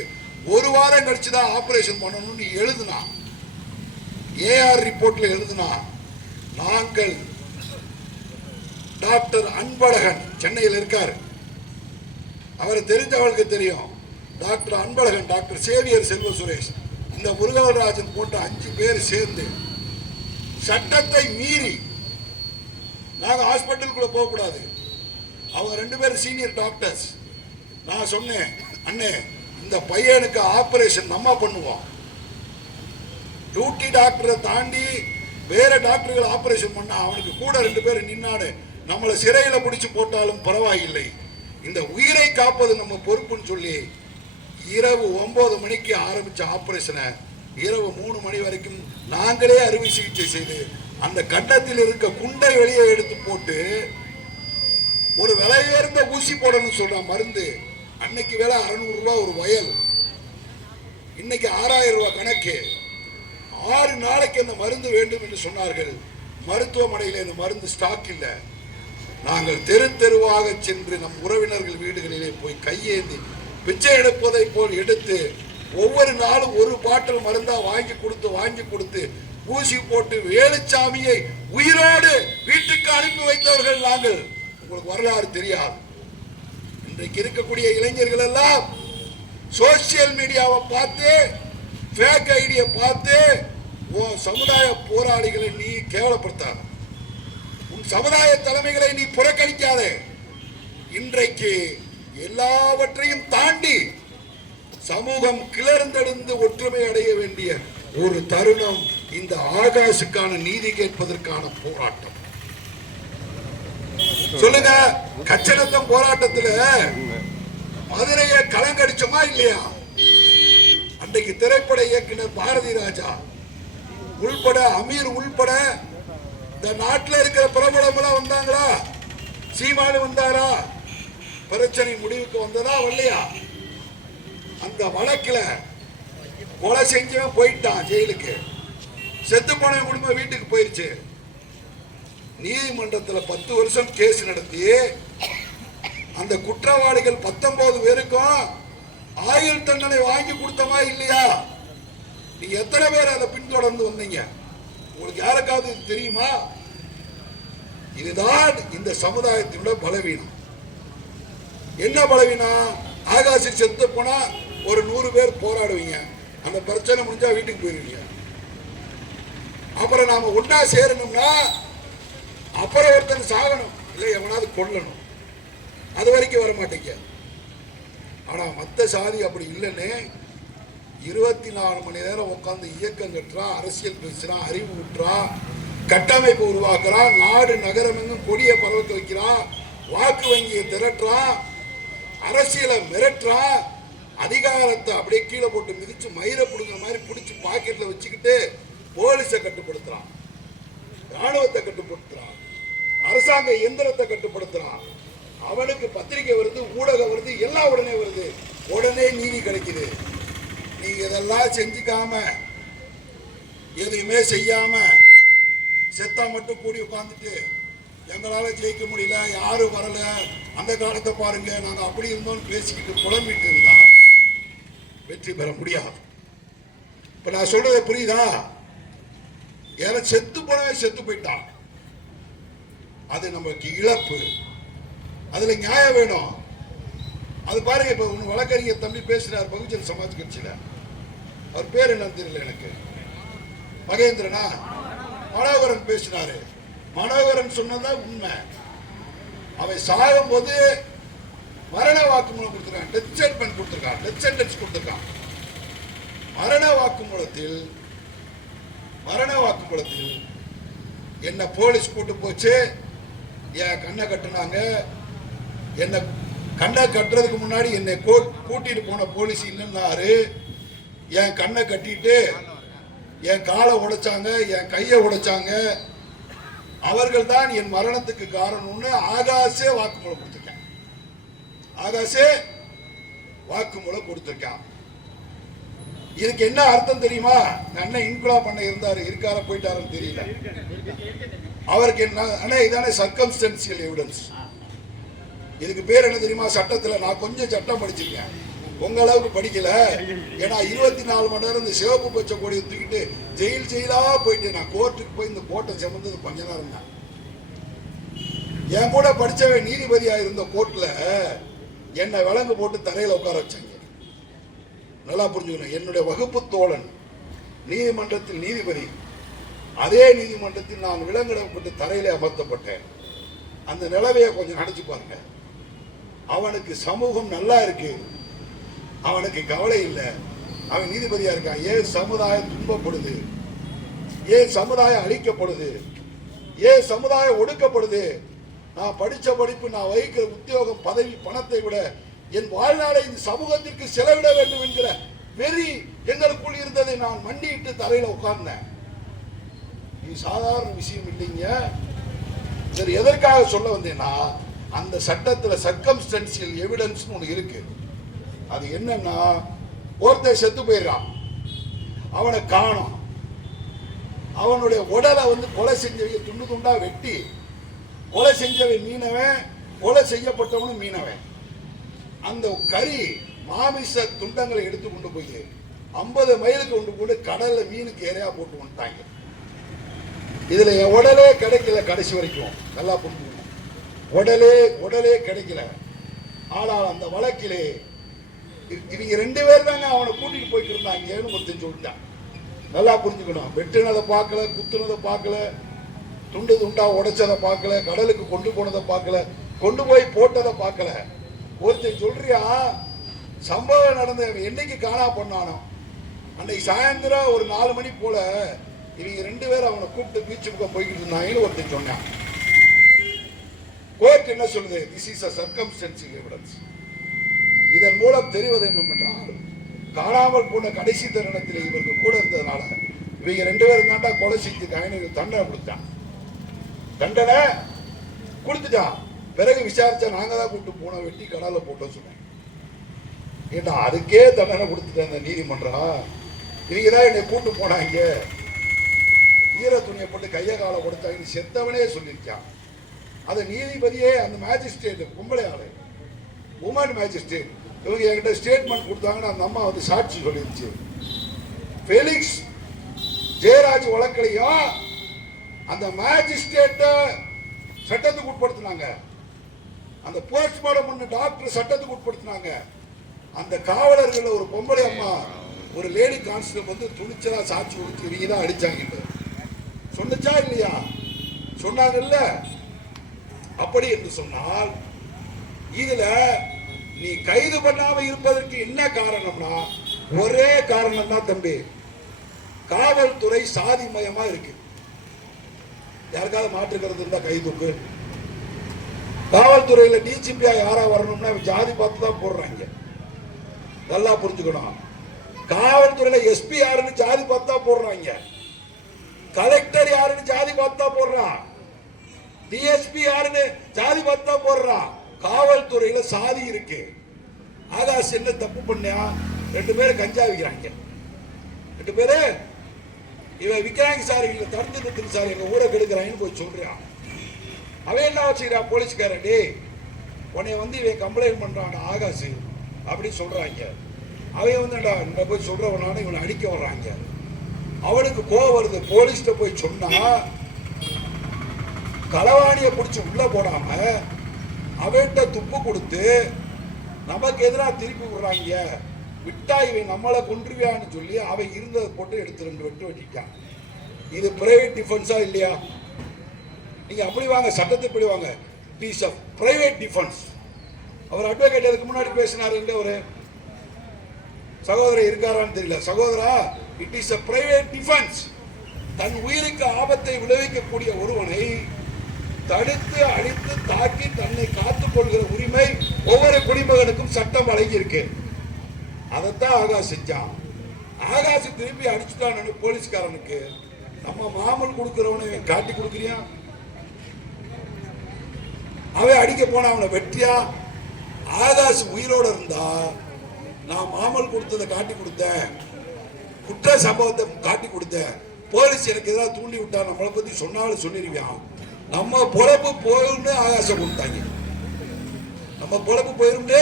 1 வாரம் கழிச்சுதான் ஆபரேஷன் பண்ணணும்னு எழுதுனா. ஏஆர் ரிப்போர்ட்ல எழுதுனா. நாங்கள் டாக்டர் அன்பழகன் சென்னையில் இருக்காரு, அவரை தெரிஞ்சவர்களுக்கு தெரியும். டாக்டர் அன்பழகன், டாக்டர் சேவியர் செல்வ சுரேஷ், இந்த முருகவராஜன் போன்ற 5 பேர் சேர்ந்து சட்டத்தை மீறி நாங்க ஹாஸ்பிட்டலுக்குள்ள போக கூடாது. அவங்க 2 பேரும் சீனியர் டாக்டர்ஸ். நான் சொன்னேன், அண்ணே இந்த பையனுக்கு ஆபரேஷன் நம்ம பண்ணுவோம். டியூட்டி டாக்டரை தாண்டி வேற டாக்டர்கள் ஆபரேஷன் பண்ணா அவனுக்கு கூட 2 பேர் நின்னாடு நம்மளை சிறையில பிடிச்சு போட்டாலும் பரவாயில்லை, இந்த உயிரை காப்பது நம்ம பொறுப்புன்னு சொல்லி இரவு 9 மணிக்கு ஆரம்பிச்ச ஆபரேஷனை இரவு 3 மணி வரைக்கும் நாங்களே அறுவை சிகிச்சை செய்து அந்த கண்டத்தில் இருக்க குண்டை வெளியே எடுத்து போட்டு ஒரு விலை உயர்ந்த ஊசி போடணும்னு சொல்ற மருந்து. அன்னைக்கு விலை 600 ரூபாய் ஒரு வயல், இன்னைக்கு 6000 ரூபாய் கணக்கு. 6 நாளைக்கு அந்த மருந்து வேண்டும் என்று சொன்னார்கள். மருத்துவமனையில் இந்த மருந்து ஸ்டாக் இல்லை. நாங்கள் தெரு தெருவாக சென்று நம் உறவினர்கள் வீடுகளிலே போய் கையேந்தி பிச்சை எடுப்பதை போல் எடுத்து ஒவ்வொரு நாளும் ஒரு பாட்டில் மருந்தா வாங்கி கொடுத்து ஊசி போட்டு வேலுச்சாமியை உயிரோடு வீட்டுக்கு அனுப்பி வைத்தவர்கள் நாங்கள். உங்களுக்கு வரலாறு தெரியாது. இன்றைக்கு இருக்கக்கூடிய இளைஞர்கள் எல்லாம் சோசியல் மீடியாவை பார்த்து ஃபேக் ஐடியை பார்த்து சமுதாய போராளிகளை நீ கேவலப்படுத்தாத, உன் சமுதாய தலைமைகளை நீ புறக்கணிக்காதே. இன்றைக்கு எல்லாவற்றையும் தாண்டி சமூகம் கிளர்ந்தெழுந்து ஒற்றுமை அடைய வேண்டிய ஒரு தருணம் இந்த ஆகாஷுக்கான நீதி கேட்பதற்கான போராட்டம். சொல்லுங்க, கச்சனத்தம் போராட்டத்துல மதுரையை கலங்கடிச்சோமா இல்லையா? அன்றைக்கு திரைப்பட இயக்குனர் பாரதி ராஜா உள்பட அமீர் உள்பட இந்த நாட்டில் இருக்கிற பிரபலமெல்லாம் வந்தாங்களா? சீமானு வந்தாரா? பிரச்சனை முடிவுக்கு வந்ததா வரலையா? அந்த வழக்குல கொலை செஞ்சவன் போயிட்டான் ஜெயிலுக்கு, செத்து போன குடும்பம் வீட்டுக்கு போயிருச்சு. நீதிமன்றத்தில் 10 வருஷம் கேஸ் நடத்தி அந்த குற்றவாளிகள் 19 பேருக்கும் ஆயுள் தண்டனை வாங்கி கொடுத்தமா இல்லையா? நீங்க எத்தனை பேர் அதை பின்தொடர்ந்து வந்தீங்க? உங்களுக்கு யாருக்காவது இது தெரியுமா? இதுதான் இந்த சமுதாயத்தினோட பலவீனம். என்ன பலவீனம்? ஆகாசி செத்து போனா ஒரு 100 பேர் போராடுவீங்க, அந்த பிரச்சனை முடிஞ்சா வீட்டுக்கு போயிருவீங்க. அப்புறம் நாம ஒன்னா சேரணும்னா அப்புறம் ஒருத்தன் சாகணும், இல்லை எவனாவது கொல்லணும். அது வரைக்கும் வர மாட்டீங்க. ஆனா மத்த சாதி அப்படி இல்லைன்னு 24 மணி நேரம் உட்காந்து இயக்கம் கட்டுறான், அரசியல் பேசுறான், அறிவு ஊட்டுறான், கட்டமைப்பு உருவாக்குறான், நாடு நகரம் எங்கும் கொடியை பரவக்க வைக்கிறான், வாக்கு வங்கியை திரட்டுறான், அரசியலை மிரட்டுறான், அதிகாரத்தை அப்படியே கீழே போட்டு மிதிச்சு மயிரை பிடுங்கிற மாதிரி பிடிச்சி பாக்கெட்ல வச்சுக்கிட்டு போலீஸை கட்டுப்படுத்துறான், ராணுவத்தை கட்டுப்படுத்துறான், அரசாங்க இயந்திரத்தை கட்டுப்படுத்துறான். அவனுக்கு பத்திரிகை வருது, ஊடகம் வருது, எல்லாம் உடனே வருது, உடனே நீதி கிடைக்குது. நீங்க இதெல்லாம் செஞ்சுக்காம எதுவுமே செய்யாம செத்தா மட்டும் கூடி உட்காந்துட்டு எங்களால ஜெயிக்க முடியல, யாரும் வரல, அந்த காலத்தை பாருங்க நாங்க அப்படி இருந்தோம்னு பேசிக்கிட்டு புலம்பிட்டு இருந்தா வெற்றி பெற முடியாது. இப்ப நான் சொல்றது புரியுதா? யார செத்து போனவே செத்து போயிட்டான், அது நமக்கு இழப்பு. அதுல நியாயம் வேணும். அது பாருங்க, இப்ப உன் வழக்கறிஞர் தம்பி பேசுறாரு பகுஜன் சமாஜ் கட்சியில, அவர் பேர் என்னன்னு தெரியல எனக்கு, மகேந்திரனா மனோகரன் பேசினாரு. மனோகரன் சொன்னதான் உண்மை. அவன் சாகும் போது மரண வாக்குமூலம் கொடுத்திருக்கான், டெத் ஸ்டேட்மெண்ட் கொடுத்திருக்கான், டெத் சென்டென்ஸ் கொடுத்திருக்கான். மரண வாக்குமூலத்தில் என்ன போலீஸ் கூட்டு போச்சு, என் கண்ணை கட்டுனாங்க. என்ன கண்ணை கட்டுறதுக்கு முன்னாடி என்னை கூட்டிட்டு போன போலீஸ் இல்லைன்னாரு. என் கண்ணை கட்டிட்டு என் காலை உடைச்சாங்க, என் கையை உடைச்சாங்க. அவர்கள் தான் என் மரணத்துக்கு காரணம்னு ஆகாஷே வாக்குமூலம் கொடுத்திருக்கேன். ஆகாஷே வாக்குமூலம் கொடுத்திருக்கான். இதுக்கு என்ன அர்த்தம் தெரியுமா? அண்ணன் இன்குலாப் பண்ண இருக்கார போயிட்டாருன்னு தெரியல. அவருக்கு என்ன அண்ணா, இதானே சர்க்கம்ஸ்டன்சியல் எவிடன்ஸ். இதுக்கு பேர் என்ன தெரியுமா? சட்டத்தில் நான் கொஞ்சம் சட்டம் படிச்சிருக்கேன், உங்க அளவுக்கு படிக்கல. ஏன்னா 24 மணி நேரம் இந்த சிவப்பு பச்சை கொடியை தூக்கிட்டு ஜெயிலா போயிட்டு நான் கோர்ட்டுக்கு போய் இந்த கோட்டை சுமந்தது கொஞ்ச நேரம் தான். என் கூட படிச்சவன் நீதிபதியா இருந்த கோர்ட்ல என்னை விலங்கு போட்டு தரையில உட்கார வச்சாங்க. நல்லா புரிஞ்சுக்கணும், என்னுடைய வகுப்பு தோழன் நீதிமன்றத்தில் நீதிபதி, அதே நீதிமன்றத்தில் நான் விலங்கிடப்பட்டு தரையிலே அமர்த்தப்பட்டேன். அந்த நிலவையை கொஞ்சம் நினைச்சு பாருங்க. அவனுக்கு சமூகம் நல்லா இருக்கு, அவனுக்கு கவலை இல்லை, அவன் நீதிபதியா இருக்கான். ஏன் சமுதாயம் துன்பப்படுது, ஏன் சமுதாயம் அழிக்கப்படுது, ஏன் சமுதாயம் ஒடுக்கப்படுது? நான் படிச்ச படிப்பு, நான் வகிக்கிற உத்தியோகம், பதவி, பணத்தை விட என் வாழ்நாளை இந்த சமூகத்திற்கு செலவிட வேண்டும் என்கிற வெறி எங்களுக்குள் இருந்ததை நான் மண்டிட்டு தரையில உட்கார்ந்தேன். இது சாதாரண விஷயம் இல்லைங்க. சரி, எதற்காக சொல்ல வந்தேன்னா, அந்த சட்டத்தில் சர்க்கம்ஸ்டன்சியல் எவிடன்ஸ் ஒன்று இருக்கு. அது என்னன்னா, ஒருத்தன் செத்து போயிடறான், அவனை காணோம், அவனுடைய உடலை கொலை செஞ்சவங்க துண்டு துண்டா வெட்டி, கொலை செஞ்சவன் மீனவன், கொலை செய்யப்பட்டவனும் மீனவன். அந்த கறி மாமிச துண்டங்களை எடுத்து கொண்டு போய் 50 மைலுக்கு கொண்டு போட்டு கடல்ல மீனுக்கு ஏறையா போட்டு வந்துட்டாங்க. இதுல என் உடலே கிடைக்கல கடைசி வரைக்கும். நல்லா புரிஞ்சுக்கணும், உடலே கிடைக்கல. ஆனால் அந்த வழக்கிலே இவங்க 2 பேர் தாங்க அவனை கூட்டிட்டு போயிட்டு இருந்தாங்கன்னு ஒருத்தன் சொல்லிட்டான். நல்லா புரிஞ்சுக்கணும், வெட்டுனதை பார்க்கல, குத்துனதை பார்க்கல, துண்டு துண்டா உடைச்சதை பார்க்கல, கடலுக்கு கொண்டு போனதை பார்க்கல, கொண்டு போய் போட்டதை பார்க்கல. ஒருத்தன் சொல்றியா, சம்பவம் நடந்த என்னைக்கு காணா பண்ணானோ அன்னைக்கு சாயந்தரம் ஒரு 4 மணி போல இவங்க 2 பேரும் அவனை கூப்பிட்டு பீச்சு பக்கம் போய்கிட்டு இருந்தாங்கன்னு ஒருத்தன் சொன்னான். கோர்ட் என்ன சொல்லுது? This is a circumstantial evidence. இதன் மூலம் தெரிவது என்னவென்றால், காணாமல் போன கடைசி தருணத்தில் இவர்கள் கூட இருந்ததுனால இவங்க 2 பேரும் தாண்டா கொலை செஞ்சுக்காங்க. தண்டனை கொடுத்துட்டான். பிறகு விசாரிச்சா நாங்க தான் கூப்பிட்டு போனோம், வெட்டி கடலை போட்டோம் சொன்னேன். ஏன்னா அதுக்கே தண்டனை கொடுத்துட்டேன் அந்த நீதிமன்றம். இவங்க தான் என்னை கூட்டு போனாங்க, ஈர துணியை போட்டு கையை காலை கொடுத்தாங்கன்னு செத்தவனே சொல்லியிருக்கான். அதை நீதிபதியே, அந்த மேஜிஸ்ட்ரேட், பொம்பளை ஆளு, உமன் மேஜிஸ்ட்ரேட், இவங்க என்கிட்ட ஸ்டேட்மெண்ட் கொடுத்தாங்கன்னு அந்த அம்மா சாட்சி சொல்லிருச்சு. ஃபெலிக்ஸ் ஜெயராஜ் வழக்கிலையும் அந்த மேஜிஸ்ட்ரேட்டை சட்டத்துக்கு உட்படுத்தினாங்க, அந்த போஸ்ட்மார்டம் பண்ண டாக்டர் சட்டத்துக்கு உட்படுத்தினாங்க. அந்த காவலர்கள் ஒரு பொம்பளை அம்மா, ஒரு லேடி கான்ஸ்டபிள் துணிச்சலா சாட்சி கொடுத்து இவங்க தான் அடிச்சாங்க சொன்னச்சா இல்லையா? சொன்னாங்கல்ல. அப்படி என்று சொன்னால் இதுல நீ கைது பண்ணாம இருப்பதற்கு என்ன காரணம்னா, ஒரே காரணம் தான் தம்பி, காவல்துறை சாதி மயமா இருக்கு. யாருக்காவது மாற்றுக்கிறது இருந்தா கை தூக்கு. காவல்துறையில டிஜிபியா யாரா வரணும்னா ஜாதி பார்த்து தான் போடுறாங்க. நல்லா புரிஞ்சுக்கணும், காவல்துறையில எஸ்பி யாருன்னு ஜாதி பார்த்து தான் போடுறாங்க, கலெக்டர் யாருன்னு ஜாதி பார்த்து தான் போடுறான், டிஎஸ்பி யாருன்னு ஜாதி பார்த்து தான் போடுறான். காவல்துறையில சாதி இருக்கு. ஆகாஷ் என்ன தப்பு பண்ணியா? 2 பேரும் கஞ்சா விற்கிறாங்க, 2 பேரு இவன் விற்கிறாங்க சார், இவங்க தடுத்து நிறுத்துங்க சார், எங்க ஊரை கெடுக்கிறாங்கன்னு போய் சொல்றான். அவன் என்ன வச்சுக்கிறான், போலீஸ்காரன், டே உன்னை இவன் கம்ப்ளைண்ட் பண்றான் ஆகாஷ் அப்படின்னு சொல்றாங்க. அவன் இங்க போய் சொல்றவனால இவனை அடிக்க வர்றாங்க. அவனுக்கு கோவம் வருது. போலீஸ்ட போய் சொன்னா களவாணியை பிடிச்சி உள்ள போடாம அவன்கிட்ட துப்பு கொடுத்து நமக்கு எதிராக திருப்பி விடுறாங்க. விட்டா இவன் நம்மளை கொன்றுவியான்னு சொல்லி அவன் இருந்ததை போட்டு எடுத்து 2 வெட்டு வெட்டிட்டான். இது பிரைவேட் டிஃபென்ஸா இல்லையா? நீங்க அப்படி வாங்க, சட்டத்தை இப்படி வாங்க. It is a private defence. அவர் அட்வொகேட் அதுக்கு முன்னாடி பேசினார். எங்க ஒரு சகோதரர் இருக்காரான்னு தெரியல. சகோதரா, it is a private defence. தன் உயிருக்கு ஆபத்தை விளைவிக்கக்கூடிய ஒருவனை தடுத்து அடித்து தாக்கி தன்னை காத்துக் கொள்கிற உரிமை ஒவ்வொரு குடிமகனுக்கும் சட்டம் வழங்கியிருக்கு. அதைத்தான் ஆகாஷ் செஞ்சான். ஆகாஷ் திருப்பி அடிச்சுட்டான் போலீஸ்காரனுக்கு. நம்ம மாமூல் கொடுக்கிறவனை காட்டி கொடுக்குறியா? அவன் அடிக்க போன அவனை வெற்றியா? ஆகாஷ் உயிரோட இருந்தா நான் மாமல் கொடுத்ததை காட்டி கொடுத்தேன், குற்ற சம்பவத்தை காட்டி கொடுத்தேன், போலீஸ் எனக்கு எதாவது தூண்டி விட்டா நம்மளை பத்தி சொன்னாலும் சொல்லிடுவான். நம்ம பொழப்பு போயிருந்து ஆகாச கொண்டுட்டாங்க. நம்ம பொழப்பு போயிருந்து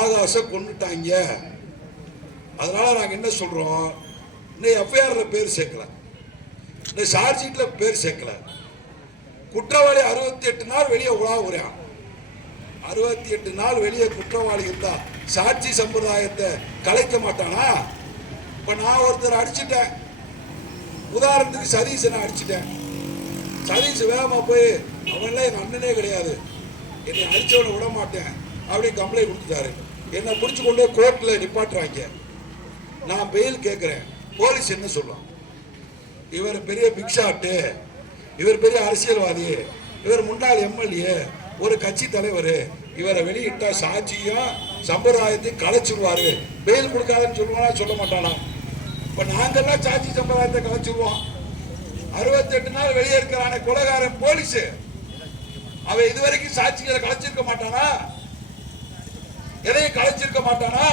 ஆகாச கொண்டுட்டாங்க. அதனால நாங்க என்ன சொல்றோம், இந்த எஃப்ஐஆர்ல பேர் சேர்க்கல, இந்த சார்ஜ் ஷீட்ல பேர் சேர்க்கல. குற்றவாளி 68 நாள் வெளியே உலாவுறான். 68 நாள் வெளியே குற்றவாளி இருந்தா சாட்சி சம்பிரதாயத்தை கலைக்க மாட்டானா? இப்ப நான் ஒருத்தர் அடிச்சுட்டேன், உதாரணத்துக்கு சதீஷனை அடிச்சுட்டேன். சதீஷ் வேகமா போய் அவன்லாம் என் அண்ணனே கிடையாது, என்னை அடிச்சவனை விட மாட்டேன் அப்படின்னு கம்ப்ளைண்ட் கொடுத்துட்டாரு. என்னை பிடிச்சு கொண்டு கோர்ட்ல நிப்பாட்டுறாங்க. நான் பெயில் கேட்கிறேன். போலீஸ் என்ன சொல்லுவான்? இவர் பெரிய பிக்ஷாட்டு, இவர் பெரிய அரசியல்வாதி, இவர் முன்னாள் எம்எல்ஏ, ஒரு கட்சி தலைவர், இவரை வெளியிட்டா சாட்சியும் சம்பிரதாயத்தையும் கலைச்சிருவாரு, பெயில் கொடுக்காதுன்னு சொல்லுவானா சொல்ல மாட்டானா? இப்ப நாங்கெல்லாம் சாட்சி சம்பிரதாயத்தை கலைச்சிருவோம். 68 நாள் வெளியே இருக்கிறான கொலைகாரன் போலீஸ், அவன் இதுவரைக்கும் சாட்சிகளை கலைச்சிருக்க மாட்டானா? எதையும் கலைச்சிருக்க மாட்டானா?